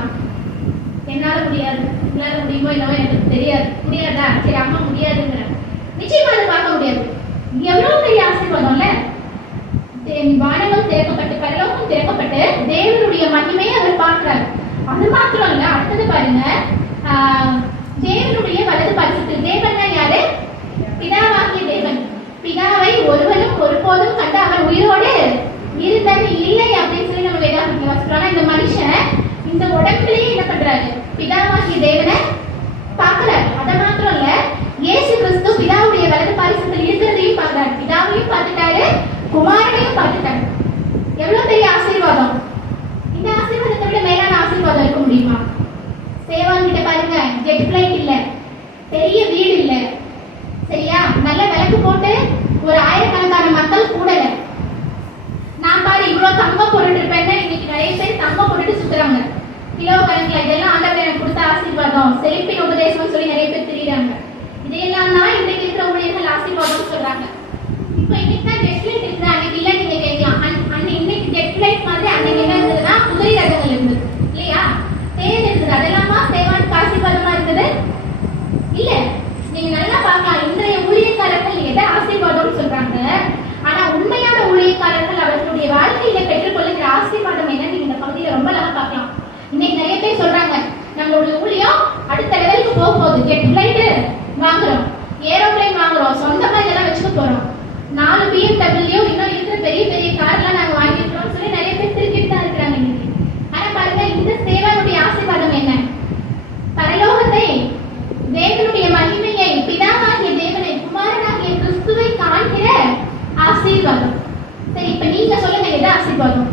என்னால முடியாது. உங்களால முடியுமோ என்னவோ எனக்கு தெரியாது. முடியாதா? சரி, அம்மா முடியாதுங்கிற நிச்சயமா அதை பார்க்க முடியாது. எவ்வளவு பெரிய ஆசீர்வாதம்ல! வானங்கள் திறக்கப்பட்டு பரலோகம் திறக்கப்பட்டு தேவனுடைய மகிமையை அவர் பார்க்கிறார். அது மாத்திரம் இல்ல, அடுத்தது பாருங்க, தேவனுடைய வலது பரிசுத்தில். தேவன்னா யாரு? பிதாவாகிய தேவன். பிதாவை ஒருவனும் ஒருபோதும் கண்டு அவர் உயிரோடு இருந்தது இல்லை அப்படின்னு சொல்லி நம்ம வேதாகமத்துல வாசிக்கிறோம். இந்த மனுஷன் இந்த உடம்புலயே என்ன பண்றாரு? பிதாவாகிய தேவனை பார்க்கிறார். அதை மாத்திரம் பெரிய வீடு இல்ல, சரியா? நல்ல விளக்கு போட்டு ஒரு ஆயிரக்கணக்கான மக்கள் கூடல. நான் பாரு இவ்வளவு தங்கம் போட்டுட்டு இருப்பேன். இன்னைக்கு நிறைய பேர் தங்கம் போட்டுட்டு சுத்துறாங்க, கிலோ கணக்குல. இதெல்லாம் ஆண்டவர் எனக்கு கொடுத்த ஆசீர்வாதம், செழிப்பின் உபதேசம் சொல்லி நிறைய பேர் தெரியுறாங்க. இதையெல்லாம் தான் இன்னைக்கு இருக்கிற ஊழியர்கள் ஆசீர்வாதம் சொல்றாங்க. இப்போ இன்னைக்கு தான் ஜெட் லைட் இருக்குது, அன்னைக்கு இல்ல. நீங்க கேட்கலாம், இன்னைக்கு ஜெட் லைட் மாதிரி அன்னைக்கு என்ன இருந்ததுன்னா குதிரை ரகங்கள் இருந்தது இல்லையா? தேர் இருக்குது. அதெல்லாமா சேவானுக்கு ஆசீர்வாதமா இருக்குது இல்ல? நீங்க நல்லா பார்க்கலாம், இன்றைய ஊழியக்காரர்கள் எதை ஆசீர்வாதம் சொல்றாங்க, ஆனா உண்மையான ஊழியக்காரர்கள் அவர்களுடைய வாழ்க்கையில பெற்றுக்கொள்ளுகிற ஆசீர்வாதம் என்ன நீங்க இந்த பகுதியில ரொம்ப நல்லா பார்க்கலாம். இன்னைக்கு நிறைய பேர் சொல்றாங்க, நம்மளுடைய ஊழியம் அடுத்த லெவலுக்கு போக போகுது. ஜெட் லைட் வாங்குறோம், ஏரோப்ளைன் வாங்குறோம், சொந்தமா இதெல்லாம் வச்சுக்க போறோம், 4 BMW இன்னும் இருக்கிற பெரிய பெரிய கார்லாம் நாங்க வாங்கிருக்கிறோம் சொல்லி நிறைய பேர் திருக்கிட்டு தான் இருக்கிறாங்க இன்னைக்கு. ஆனா பாருங்க, இந்த சேவனுடைய ஆசீர்வாதம் என்ன? பரலோகத்தை, தேவனுடைய மகிமையை, பிதாவாகிய தேவனை, குமாரனாகிய கிறிஸ்துவை காண்கிற ஆசீர்வாதம். சரி, இப்ப நீங்க சொல்லுங்க, எது ஆசீர்வாதம்?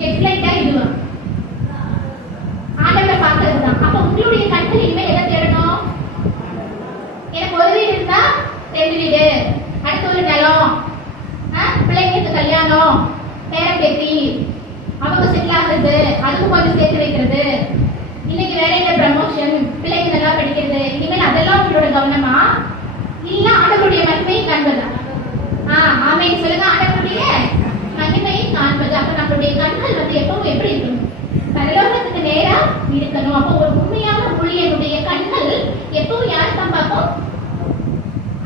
ஜெட் லைட்டா இதுவா? ஆண்டவரை பார்க்கறதுதான். அப்ப உங்களுடைய கண்கள் இனிமே எதை தேடணும்? எனக்கு ஒரு வீடு இருந்தா 2 வீடு, அடுத்த ஒரு நிலம், பிள்ளைங்களுக்கு கல்யாணம், பேரம்பேத்தி, அவங்க செட்டில் ஆகுறது, அதுக்கு கொஞ்சம் சேர்த்து வைக்கிறது, இன்னைக்கு வேலையில ப்ரமோஷன், பிள்ளைங்க நல்லா படிக்கிறது, இனிமேல் அதெல்லாம் உங்களோட கவனமா? இல்ல ஆண்டவருடைய மகிமையை காண்பதா? ஆமென் சொல்லுங்க. ஆண்டவருடைய மகிமையை காண்பது. அப்ப நம்மளுடைய கண்கள் எப்பவும் எப்படி இருக்கணும்? பரலோகத்துக்கு நேரா இருக்கணும். அப்போ ஒரு உண்மையான ஊழியனுடைய கண்கள் எப்பவும் யார் தான் பார்க்கும்?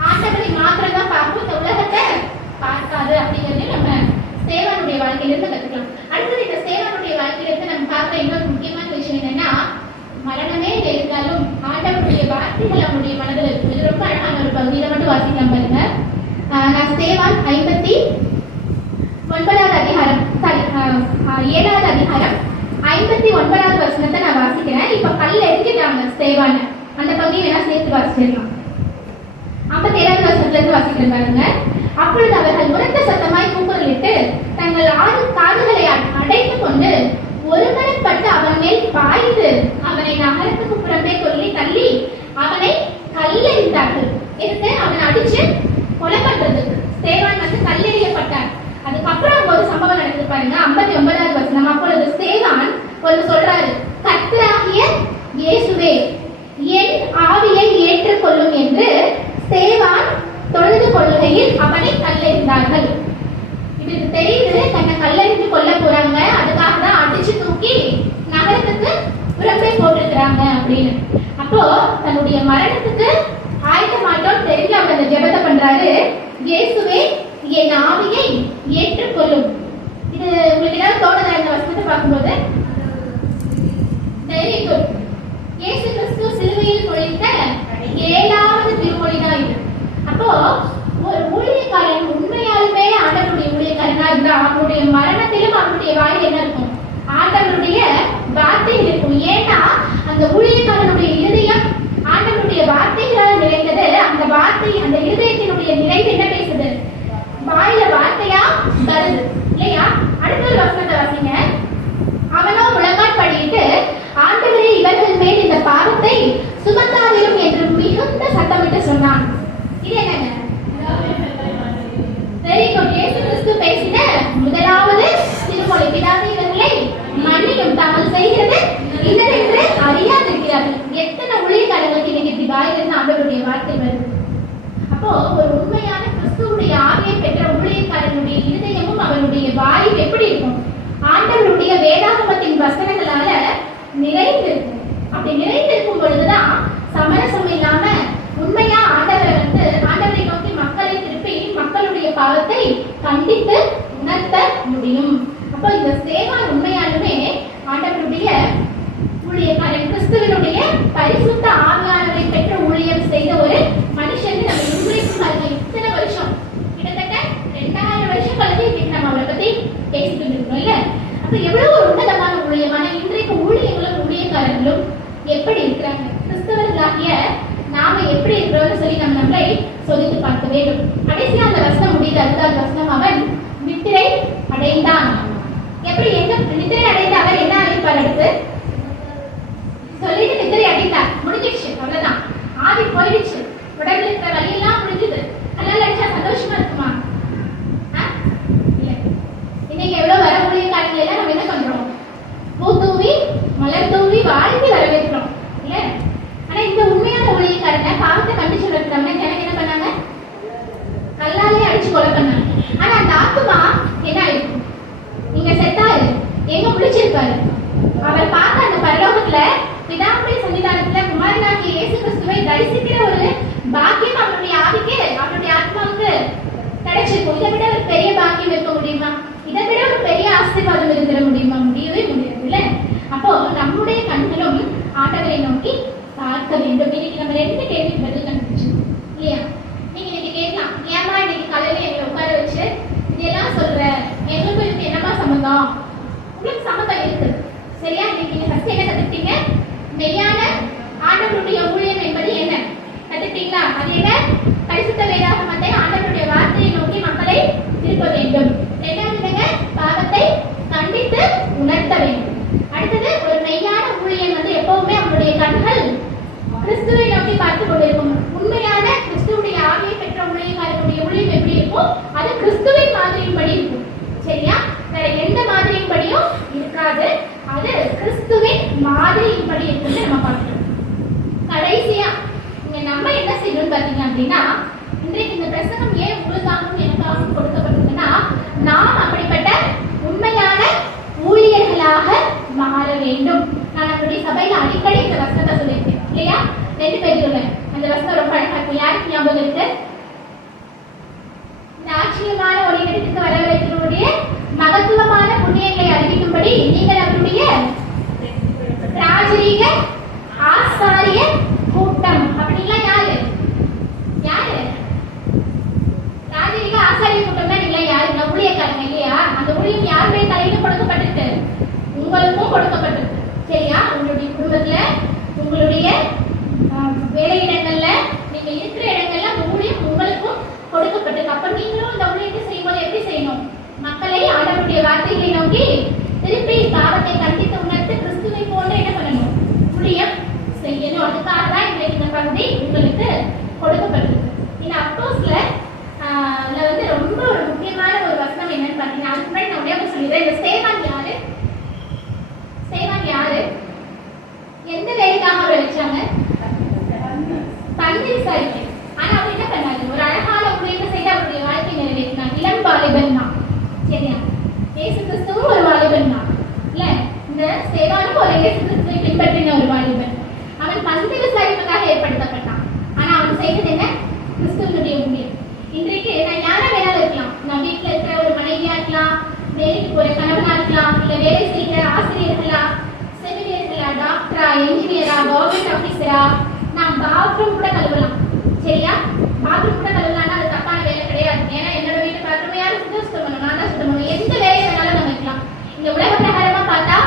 ஆண்டவரை மாத்திரம் தான் பார்க்கும், இந்த உலகத்தை பார்க்காது. அப்படிங்கிறது நம்ம சேவனுடைய வாழ்க்கையிலிருந்து கத்துக்கலாம். அடுத்தது இந்த சேவனுடைய வாழ்க்கையிலிருந்து நம்ம பார்க்க இன்னொரு முக்கியமான விஷயம் என்னன்னா, மரணமே இருந்தாலும் ஆண்டவருடைய வார்த்தைகள் அவனுடைய மனதில் இருக்கும். இது ரொம்ப அழகான ஒரு பகுதியில மட்டும் வாசிக்கலாம் பாருங்க. நான் சேவான் 59வது அதிகாரம், 7வது அதிகாரம் 59வது வசனத்தை நான் வாசிக்கிறேன். இப்ப கல் எரிஞ்சிட்டாங்க சேவான, அந்த பகுதியை வேணா சேர்த்து வாசிச்சிடலாம். 57வது வசனத்துல இருந்து வாசிக்கிறேன் பாருங்க. அப்பொழுது அவர்கள் உரத்த சத்தமாய் கூக்குரலிட்டு தங்கள் காதுகளை அடைத்துக் கொண்டு ஒருமனப்பட்டு அவன் மேல் பாய்ந்து அவனை நகரத்துக்கு புறம்பே தள்ளி அவனை கல்லெறிந்தார்கள். எடுத்து அவனை அடிச்சு கொலை பண்றதுக்கு சேவான் கல்லெறியப்பட்டார். அதுக்கப்புறம் ஒரு சம்பவம் நடக்குது பாருங்க. 59வது வசனம். அப்பொழுது சேவான் ஒரு சொல்றாரு, கர்த்தராகிய இயேசுவே என் ஆவியை ஏற்றுக்கொள்ளும் என்று சேவான் தொழுது கொள்ளுகையில் அவனை கல்லெறிந்தார்கள். இதுக்கு தெரியுது, தன்னை கல்லெறிந்து கொல்ல போறாங்க, அதுக்காக தான் அடிச்சு தூக்கி நகரத்துக்கு புறம்பே போட்டிருக்கிறாங்க அப்படின்னு. அப்போ தன்னுடைய மரணத்துக்கு ஆயத்தமாட்டோம் தெரிஞ்சு அவர் அந்த ஜெபத்தை பண்றாரு, இயேசுவே என் ஆவியை ஏற்றுக்கொள்ளும். இது உங்களுக்கு ஏதாவது தோணுதா இந்த வசனத்தை பார்க்கும்போது? Very good. இயேசு கிறிஸ்து சிலுவையில் மொழிந்த 7வது திருமொழி தான் இது. அப்போ ஒரு ஊழியக்காரன் உண்மையாலுமே ஆண்டவருடைய ஊழியக்காரனா இருந்தா அவனுடைய மரணத்திலும் அவனுடைய வாயில் என்ன இருக்கும்? ஆண்டவருடைய வார்த்தை இருக்கும். ஏன்னா அந்த ஊழியக்காரனுடைய இருதயம் ஆண்டவருடைய வார்த்தைகளால் நிறைந்தது. அந்த வார்த்தை, அந்த இருதயத்தினுடைய நிறைவு என்ன பேசுது? வாயில வார்த்தையா வருது இல்லையா? அடுத்த ஒரு வசனத்தை வாசிங்க. அவனோ முழங்கால் படியிட்டு, ஆண்டவரே இவர்கள் மேல் இந்த பாவத்தை சுமத்தாதிரும் என்று மிகுந்த சத்தமிட்டு சொன்னான். இது என்னங்க? Very good. இயேசு கிறிஸ்து பேசின முதலாவது திருமொழி, பிதாவே இவர்களை மன்னியும், தாங்கள் செய்கிறது இன்னதென்று அறியாதிருக்கிறார்கள். எத்தனை ஊழியக்காரங்களுக்கு இன்னைக்கு இப்படி வாயிலிருந்து ஆண்டவருடைய வார்த்தை வருது? அப்போ ஒரு உண்மையான கிறிஸ்துவுடைய ஆவியை பெற்ற ஊழியக்காரனுடைய இருதயமும் அவனுடைய வாயும் எப்படி இருக்கும்? ஆண்டவருடைய வேதாகமத்தின் வசனங்களால நிறைந்திருக்கும். அப்படி நிறைந்திருக்கும் பொழுதுதான் சமரசம் இல்லாம உண்மையா ஆண்டவரை நோக்கி மக்களை திருப்பி மக்களுடைய பாவத்தை கண்டித்து உணர்த்த முடியும். அப்போ இந்த சேவான் உண்மையாலுமே ஆண்டவருடைய ஊழியக்காரன், கிறிஸ்துவனுடைய பரிசுத்த ஆவியானவரை பெற்ற ஊழியம் செய்த ஒரு மனுஷன். நம்ம இன்றைக்கும் பாருங்க, இத்தனை வருஷம், கிட்டத்தட்ட 2000 வருஷம் கழிச்சு இன்னைக்கு நம்ம அவரை பத்தி பேசிட்டு இருக்கோம் இல்ல? அப்ப எவ்வளவு ஒரு உன்னதமான ஊழியமான இன்றைக்கு ஊழியர்களும் ஊழியக்காரர்களும் எப்படி இருக்கிறாங்க? கிறிஸ்தவர்களாகிய நாம எப்படி இருக்கிறோம்னு சொல்லி நம்மளை சோதித்து பார்க்க வேண்டும். கடைசியா அந்த வசனம் முடியுது. அதுதான் வசனம், அவன் நித்திரை அடைந்தான். எப்படி எங்க நித்திரை அடைந்த அவர் என்ன அழைப்பார்? அடுத்து சொல்லிட்டு நித்திரை அடைந்தார், முடிஞ்சிடுச்சு, அவ்வளவுதான். தரிசிக்கிற ஒரு பாக்கியம் அவருடைய ஆவிக்கு, அவருடைய ஆத்மாவுக்கு கிடைச்சிருக்கும். இதை விட ஒரு பெரிய பாக்கியம் இருக்க முடியுமா? இதை விட ஒரு பெரிய ஆசீர்வாதம் இருந்துட முடியுமா? முடியவே முடியாது இல்ல. அப்போ நம்முடைய கண்களும் ஆண்டவரை நோக்கி பார்க்க வேண்டும். இன்னைக்கு நம்ம 2 கேள்விக்கு பதில் கண்டுபிடிச்சோம் இல்லையா? நீங்க இன்னைக்கு கேட்கலாம், ஏமா இன்னைக்கு காலையில எங்களை உட்கார வச்சு இதெல்லாம் சொல்ற, எங்களுக்கும் இதுக்கு என்னமா சம்பந்தம்? உங்களுக்கு சம்மந்தம் இருக்கு சரியா? இன்னைக்கு நீங்க ஃபர்ஸ்ட் என்ன கத்துக்கிட்டீங்க? மெய்யான ஆண்டவருடைய ஊழியம் என்பது என்ன கத்துக்கிட்டீங்களா? அது என்ன? பரிசுத்த வேதாகமத்தை ஆண்டவருடைய வார்த்தையை நோக்கி மக்களை திருப்ப வேண்டும். இரண்டாவது பாவத்தை கண்டித்து உணர்த்த வேண்டும். அடுத்தது ஒரு மெய்யான ஊழியன் வந்து எப்பவுமே அவருடைய கண்கள் கிறிஸ்துவை நோக்கி பார்த்து கொண்டிருக்கும். உண்மையான கிறிஸ்துவுடைய ஆவியை பெற்ற ஊழியக்காரனுடைய ஊழியம் எப்படி இருக்கும்? அது கிறிஸ்துவின் மாதிரியின்படி இருக்கும் சரியா? வேற எந்த மாதிரியின்படியும் இருக்காது. அது கிறிஸ்துவின் மாதிரியின்படி இருக்குன்னு நம்ம பார்க்கிறோம். கடைசியா இங்க நம்ம என்ன செய்யணும் பாத்தீங்க அப்படின்னா, இன்றைக்கு இந்த பிரசங்கம் ஏன் உங்களுக்காகவும் எனக்காகவும் கொடுக்கப்பட்டிருக்குன்னா, நாம் அப்படிப்பட்ட உண்மையான ஊழியர்களாக மாற வேண்டும். நான் நம்முடைய சபையில அடிக்கடி இந்த வசனத்தை சொல்லியிருக்கேன் இல்லையா? 2 பேர் சொல்லுவேன். அந்த வசனம் ரொம்ப அழகா இருக்கு. யாருக்கு ஞாபகம் இருக்கு? இந்த ஆச்சரியமான ஒளியிடத்துக்கு வரவழைக்கிறவருடைய மகத்துவமான புண்ணியங்களை அறிவிக்கும்படி நீங்கள் அவருடைய ராஜரீக ஆசாரிய கூட்டம். அப்படின்லாம் யாரு யாரு? ராஜரீக ஆசாரிய கூட்டம்னா நீங்களா யாருங்க? ஊழியக்காரங்க இல்லையா? அந்த ஊழியம் யாருடைய தலையில கொடுக்கப்பட்டிருக்கு? உங்களுக்கும் கொடுக்கப்பட்டிருக்கு சரியா? உங்களுடைய குடும்பத்துல, உங்களுடைய வேலையிடங்கள்ல, நீங்க இருக்கிற இடங்கள்ல ஊழியம் உங்களுக்கும் கொடுக்கப்பட்டிருக்கு. அப்ப நீங்களும் இந்த ஊழியத்தை செய்யும்போது எப்படி செய்யணும்? மக்களை ஆண்டவருடைய வார்த்தைகளை நோக்கி திருப்பி பாவத்தை கண்டித்து உணர்த்து கிறிஸ்துவை போன்று என்ன பண்ணணும்? ஊழியம் செய்யணும். அதுக்காக தான் இந்த பகுதி உங்களுக்கு கொடுக்கப்பட்டிருக்கு. இந்த அப்போஸ்ல வந்து ரொம்ப ஒரு முக்கியமான ஒரு வசனம் என்னன்னு பாத்தீங்கன்னா, அதுக்கு முன்னாடி நான் உடனே சொல்லிடுறேன். இந்த ஸ்தேவான் யாரு? ஸ்தேவான் யாரு? எந்த வேலைக்காக அவரை வச்சாங்க? பந்தி விசாரிக்க. ஆனா அவர் என்ன பண்ணாரு? ஒரு அழகான ஊழியத்தை செய்து அவருடைய வாழ்க்கை நிறைவேற்றினார். இளம் வாலிபன் தான் சரியா? இயேசு கிறிஸ்துவும் ஒரு வாலிபன் தான் இல்ல? இந்த ஸ்தேவானும் ஒரு இயேசு கிறிஸ்துவை பின்பற்றின ஒரு வாலிபன். அவன் பந்தி விசாரிப்புக்காக ஏற்படுத்தப்பட்டான். ஆனா அவன் செய்தது என்ன? கிறிஸ்துவனுடைய ஊழியம். இன்றைக்கு நான் யாரா வேணாலும் இருக்கலாம். நான் வீட்டுல இருக்கிற ஒரு மனைவியா இருக்கலாம், வேலைக்கு போற கணவனா இருக்கலாம், இல்ல வேலை செய்கிற ஆசிரியர்களா, செவிலியர்களா, டாக்டரா, என்ஜினியரா, கவர்மெண்ட் ஆபீசரா. நான் பாத்ரூம் கூட கழுவலாம் சரியா? பாத்ரூம் கூட கழுவலாம்னா அது தப்பான வேலை கிடையாது. ஏன்னா என்னோட வீட்டு பாத்ரூம் யாரும் சுத்தம் பண்ணணும், நான் தான் சுத்தம் பண்ணுவேன். எந்த வேலையை வேணாலும் நம்ம வைக்கலாம். இந்த உலக பிரகாரமா பார்த்தா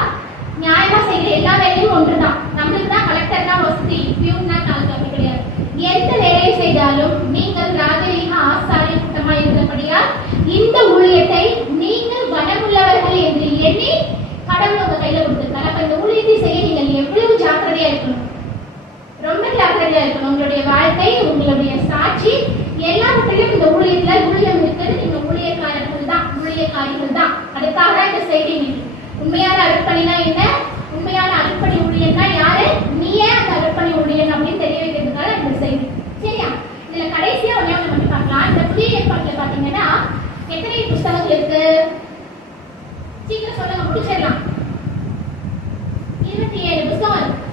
நியாயமா செய்யற எல்லா வேலையும் ஒன்றுதான். நம்மளுக்கு தான் கலெக்டர் தான் வசதி, பியூன் தான் தாழ்வு, அப்படி கிடையாது. எந்த வேலையை செய்தாலும் நீங்கள் ராஜரீக ஆசாரிய கூட்டமா இருக்கிறபடியா இந்த ஊழியத்தை நீங்கள் கனமுள்ளவர்கள் என்று எண்ணி கடவுள் உங்க கையில கொடுத்திருக்காரு. அப்ப இந்த ஊழியத்தை செய்ய நீங்கள் எவ்வளவு ஜாக்கிரதையா இருக்கணும்? ரொம்ப ஜாக்கிரதையா இருக்கணும். உங்களுடைய வாழ்க்கை, உங்களுடைய சாட்சி எல்லாவற்றிலும் இந்த ஊழியத்துல ஊழியம் இருக்கிறது. நீங்க ஊழியக்காரர்கள் தான், ஊழியக்காரிகள் தான். அதுக்காக தான் இந்த செய்தி. உண்மையான அர்ப்பணினா என்ன? உண்மையான அர்ப்பணி ஊழியன்னா யாரு? நீயே அந்த அர்ப்பணி ஊழியன் அப்படின்னு தெரிய வைக்கிறதுக்காக இந்த செய்தி சரியா? இதுல கடைசியா ஒண்ணே மட்டும் பார்க்கலாம். இந்த புதிய ஏற்பாட்டுல பாத்தீங்கன்னா எத்தனை புத்தகங்கள் இருக்கு? சீக்கிரம் சொல்லுங்க, முடிச்சிடலாம். 27 புத்தகம் இருக்கு.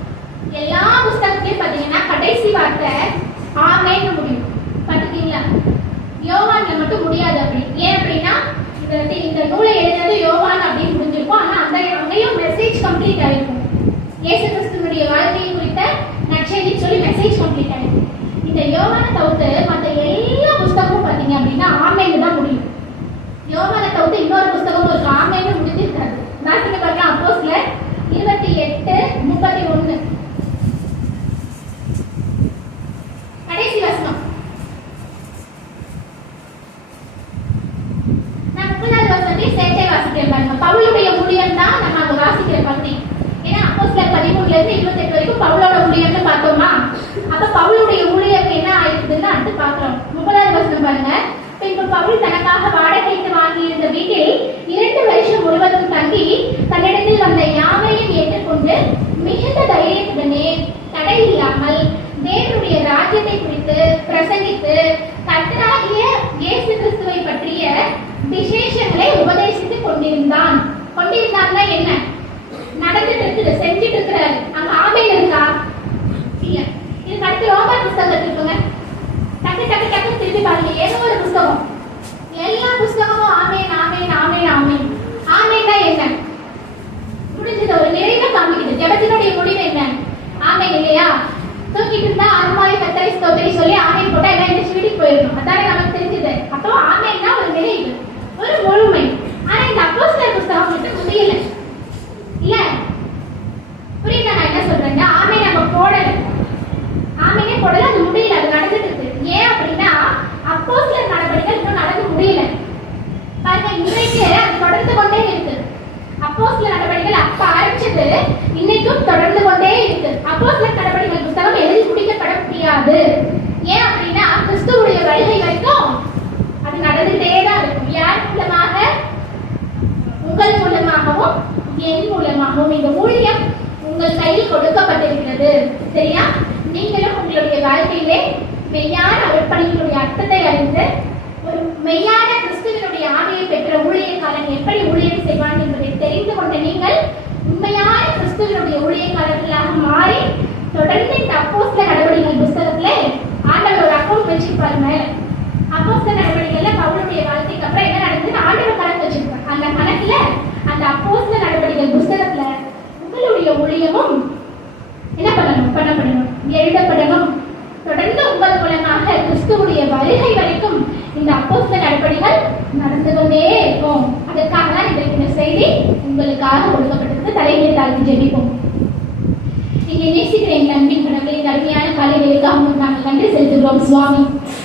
எல்லா புத்தகத்திலையும் பாத்தீங்கன்னா கடைசி வார்த்தை ஆமென்னு முடியும். பாத்தீங்களா? யோவான்ல மட்டும் முடியாது. அப்படி ஏன் அப்படின்னா இந்த நூலை எழுதினது யோவான் அப்படின்னு முடிஞ்சிருக்கும். ஆனா அந்த அங்கேயும் மெசேஜ் கம்ப்ளீட் ஆயிருக்கும். இயேசு கிறிஸ்துவினுடைய வாழ்க்கையை குறித்த நற்செய்தி சொல்லி மெசேஜ் கம்ப்ளீட் ஆயிருக்கும். இந்த யோவானை தவிர்த்து மற்ற எல்லா புத்தகமும் பாத்தீங்க அப்படின்னா ஆமென்னு தான் முடியும். யோவானை தவிர்த்து இன்னொரு புத்தகமும் இருக்கு, ஆமென்னு முடிஞ்சிருக்காது. வாசிக்க பார்க்கலாம். அப்போஸ்தலர் 28:31 கடைசி வசனம். நான் 30வது வசனத்தை சேர்த்தே வாசிக்கிறேன் பாருங்க. பவுலுடைய ஊழியம் தான் நம்ம அங்க வாசிக்கிற பகுதி. ஏன்னா அப்போஸ்தலர் 13 இருந்து 28 வரைக்கும் பவுலோட ஊழியம்னு பார்த்தோமா? அப்ப பவுலுடைய ஊழியம் என்ன ஆயிருக்குதுன்னு அடுத்து பார்க்கிறோம். 30வது வசனம் பாருங்க. பின்பு பவுல் தனக்காக வாடகைக்கு வாங்கியிருந்த வீட்டில் 2 வருஷம் முழுவதும் தங்கி தன்னிடத்தில் வந்த யாவரையும் ஏற்றுக்கொண்டு மிகுந்த தைரியத்துடனே தடையில்லாமல் தேவனுடைய ராஜ்யத்தை குறித்து பிரசங்கித்து கர்த்தராகிய இயேசு கிறிஸ்துவை பற்றிய விசேஷங்களை உபதேசித்துக் கொண்டிருந்தான். கொண்டிருந்தாங்கன்னா என்ன நடந்துட்டு இருக்குது, செஞ்சுட்டு இருக்கிறாரு. அங்க ஆமென் இருக்கா? இல்ல. இதுக்கு அடுத்து ரோமர் ஒரு நிறைவை காமிக்குது. ஜெபத்தினுடைய முடிவு என்ன? ஆமென் இல்லையா? தூக்கிட்டு இருந்தா ஆமாய் கத்தரை ஸ்தோத்திரி சொல்லி ஆமென் போட்டா எல்லாம் எந்திரிச்சு வீட்டுக்கு போயிடணும். அதானே நமக்கு தெரிஞ்சது. அப்போ ஆமென்னா ஒரு நிறைவு, ஒரு முழுமை. ஆனா இந்த அப்போஸ்தலர் புத்தகம் மட்டும் முடியல இல்ல. புரியுதா நான் என்ன சொல்றேன்னா? ஆமென் நம்ம போடல, ஆமெனே போடல, அது முடியல, அது நடந்துட்டு இருக்கு. ஏன் அப்படின்னா அப்போஸ்தலர் நடவடிக்கைகள் இன்னும் நடந்து முடியல. பாருங்க, இன்றைக்கு அது தொடர்ந்து கொண்டே இருக்கு. அப்போஸ்தலர் நடவடிக்கைகள் அப்ப ஆரம்பிச்சது இன்னைக்கும் தொடர்ந்து கொண்டே இருக்கு. அப்போஸ்தலர் நடவடிக்கைகள் புத்தகம் எழுதி முடிக்கப்பட முடியாது. ஏன் அப்படின்னா கிறிஸ்துவுடைய வருகை வரைக்கும் அது நடந்துட்டே தான் இருக்கும். யார் மூலமாக? உங்கள் மூலமாகவும் என் மூலமாகவும். இந்த ஊழியம் உங்கள் கையில் கொடுக்கப்பட்டிருக்கிறது. சரியா? நீங்களும் உங்களுடைய வாழ்க்கையிலே மெய்யான அர்ப்பணிகளுடைய அர்த்தத்தை அறிந்து ஒரு மெய்யான கிறிஸ்துவனுடைய ஆவியை பெற்ற ஊழியக்காரன் எப்படி ஊழியம் செய்வான் என்பதை தெரிந்து கொண்ட நீங்கள் உண்மையான கிறிஸ்துவனுடைய ஊழியக்காரர்களாக மாறி தொடர்ந்து இந்த அப்போஸ்தலர் நடவடிக்கைகள் புத்தகத்துல ஆண்டவர் ஒரு அக்கௌண்ட் வச்சிருப்பாரு மேல. அப்போஸ்தலர் நடவடிக்கைகள்ல பவுலுடைய வாழ்க்கைக்கு அப்புறம் என்ன நடக்குதுன்னு ஆண்டவர் கணக்கு வச்சிருப்பார். அந்த கணக்குல அந்த அப்போஸ்தலர் நடவடிக்கைகள் புத்தகத்துல உங்களுடைய ஊழியமும் என்ன பண்ணப்படணும், எழுதப்படணும். தொடர்ந்து உங்கள் மூலமாக கிறிஸ்துவுடைய வருகை வரைக்கும் இந்த அப்போஸ்தலர் நடவடிக்கைகள் நடந்து கொண்டே இருக்கும். அதற்காக தான் இன்றைக்கு இந்த செய்தி உங்களுக்காக கொடுக்கப்பட்டிருக்கு. தலைமையை தாழ்த்தி ஜெபிப்போம். நீங்க நேசிக்கிற எங்கள் அன்பின் கடவுளை இந்த அருமையான காலைகளுக்காக நாங்கள் நன்றி செலுத்துகிறோம் சுவாமி.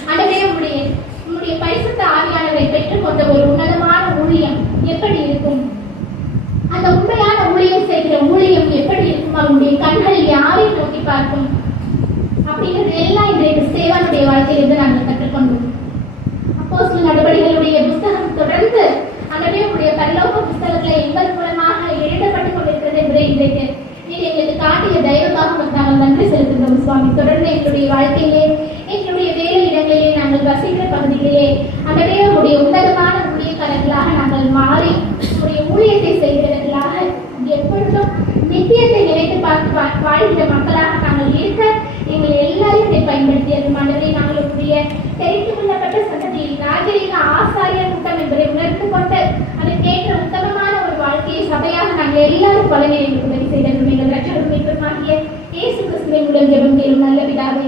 ஆண்டவரே, உங்களுடைய பரிசுத்த ஆவியானவரை பெற்றுக்கொண்ட ஒரு உன்னதமான ஊழியம் எப்படி இருக்கும்? அந்த உண்மையான ஊழியம் செய்கிற ஊழியம் எப்படி இருக்கும்? அவருடைய கண்கள் யாரை நோக்கி பார்க்கும் அப்படிங்கிறது எல்லாம் இன்றைக்கு சேவானுடைய வாழ்க்கையிலிருந்து நாங்கள் கற்றுக்கொண்டோம். அப்போஸ்தலர் நடவடிக்கைகளுடைய புத்தகம் தொடர்ந்து ஆண்டவரே உங்களுடைய பரலோக புத்தகத்துல எங்கள் மூலமாக எழுதப்பட்டுக் கொண்டிருக்கிறது என்பதை இன்றைக்கு நீர் எங்களுக்கு காட்டிய தயவுக்காக நாங்கள் நன்றி செலுத்துகிறோம் சுவாமி. தொடர்ந்து எங்களுடைய வாழ்க்கையிலே, எங்களுடைய வேலை இடங்களிலே, நாங்கள் வசிக்கிற பகுதிகளிலே ஆண்டவரே உங்களுடைய உன்னதமான ஊழியக்காரர்களாக நாங்கள் மாறி உங்களுடைய ஊழியத்தை செய்கிறவர்களாக எப்பொழுதும் நித்தியத்தை நினைத்து பார்த்து வாழ்கிற மக்களாக நாங்கள் இருக்க எங்களை எல்லாரையும் பயன்படுத்தியது. ஆண்டவரே, நாங்கள் உங்களுடைய தெரிந்து கொள்ளப்பட்ட சந்ததியில் ராஜரீக ஆசாரியர் கூட்டம் என்பதை உணர்ந்து கொண்டு அதற்கேற்ற உத்தமமான ஒரு வாழ்க்கையை சபையாக நாங்கள் எல்லாரும் பலனை எங்களுக்கு உதவி செய்தோம். எங்கள் ரட்சகரும் மீட்பருமாகிய இயேசு கிறிஸ்துவின் மூலம் ஜெபம் கேளும் நல்ல பிதாவே.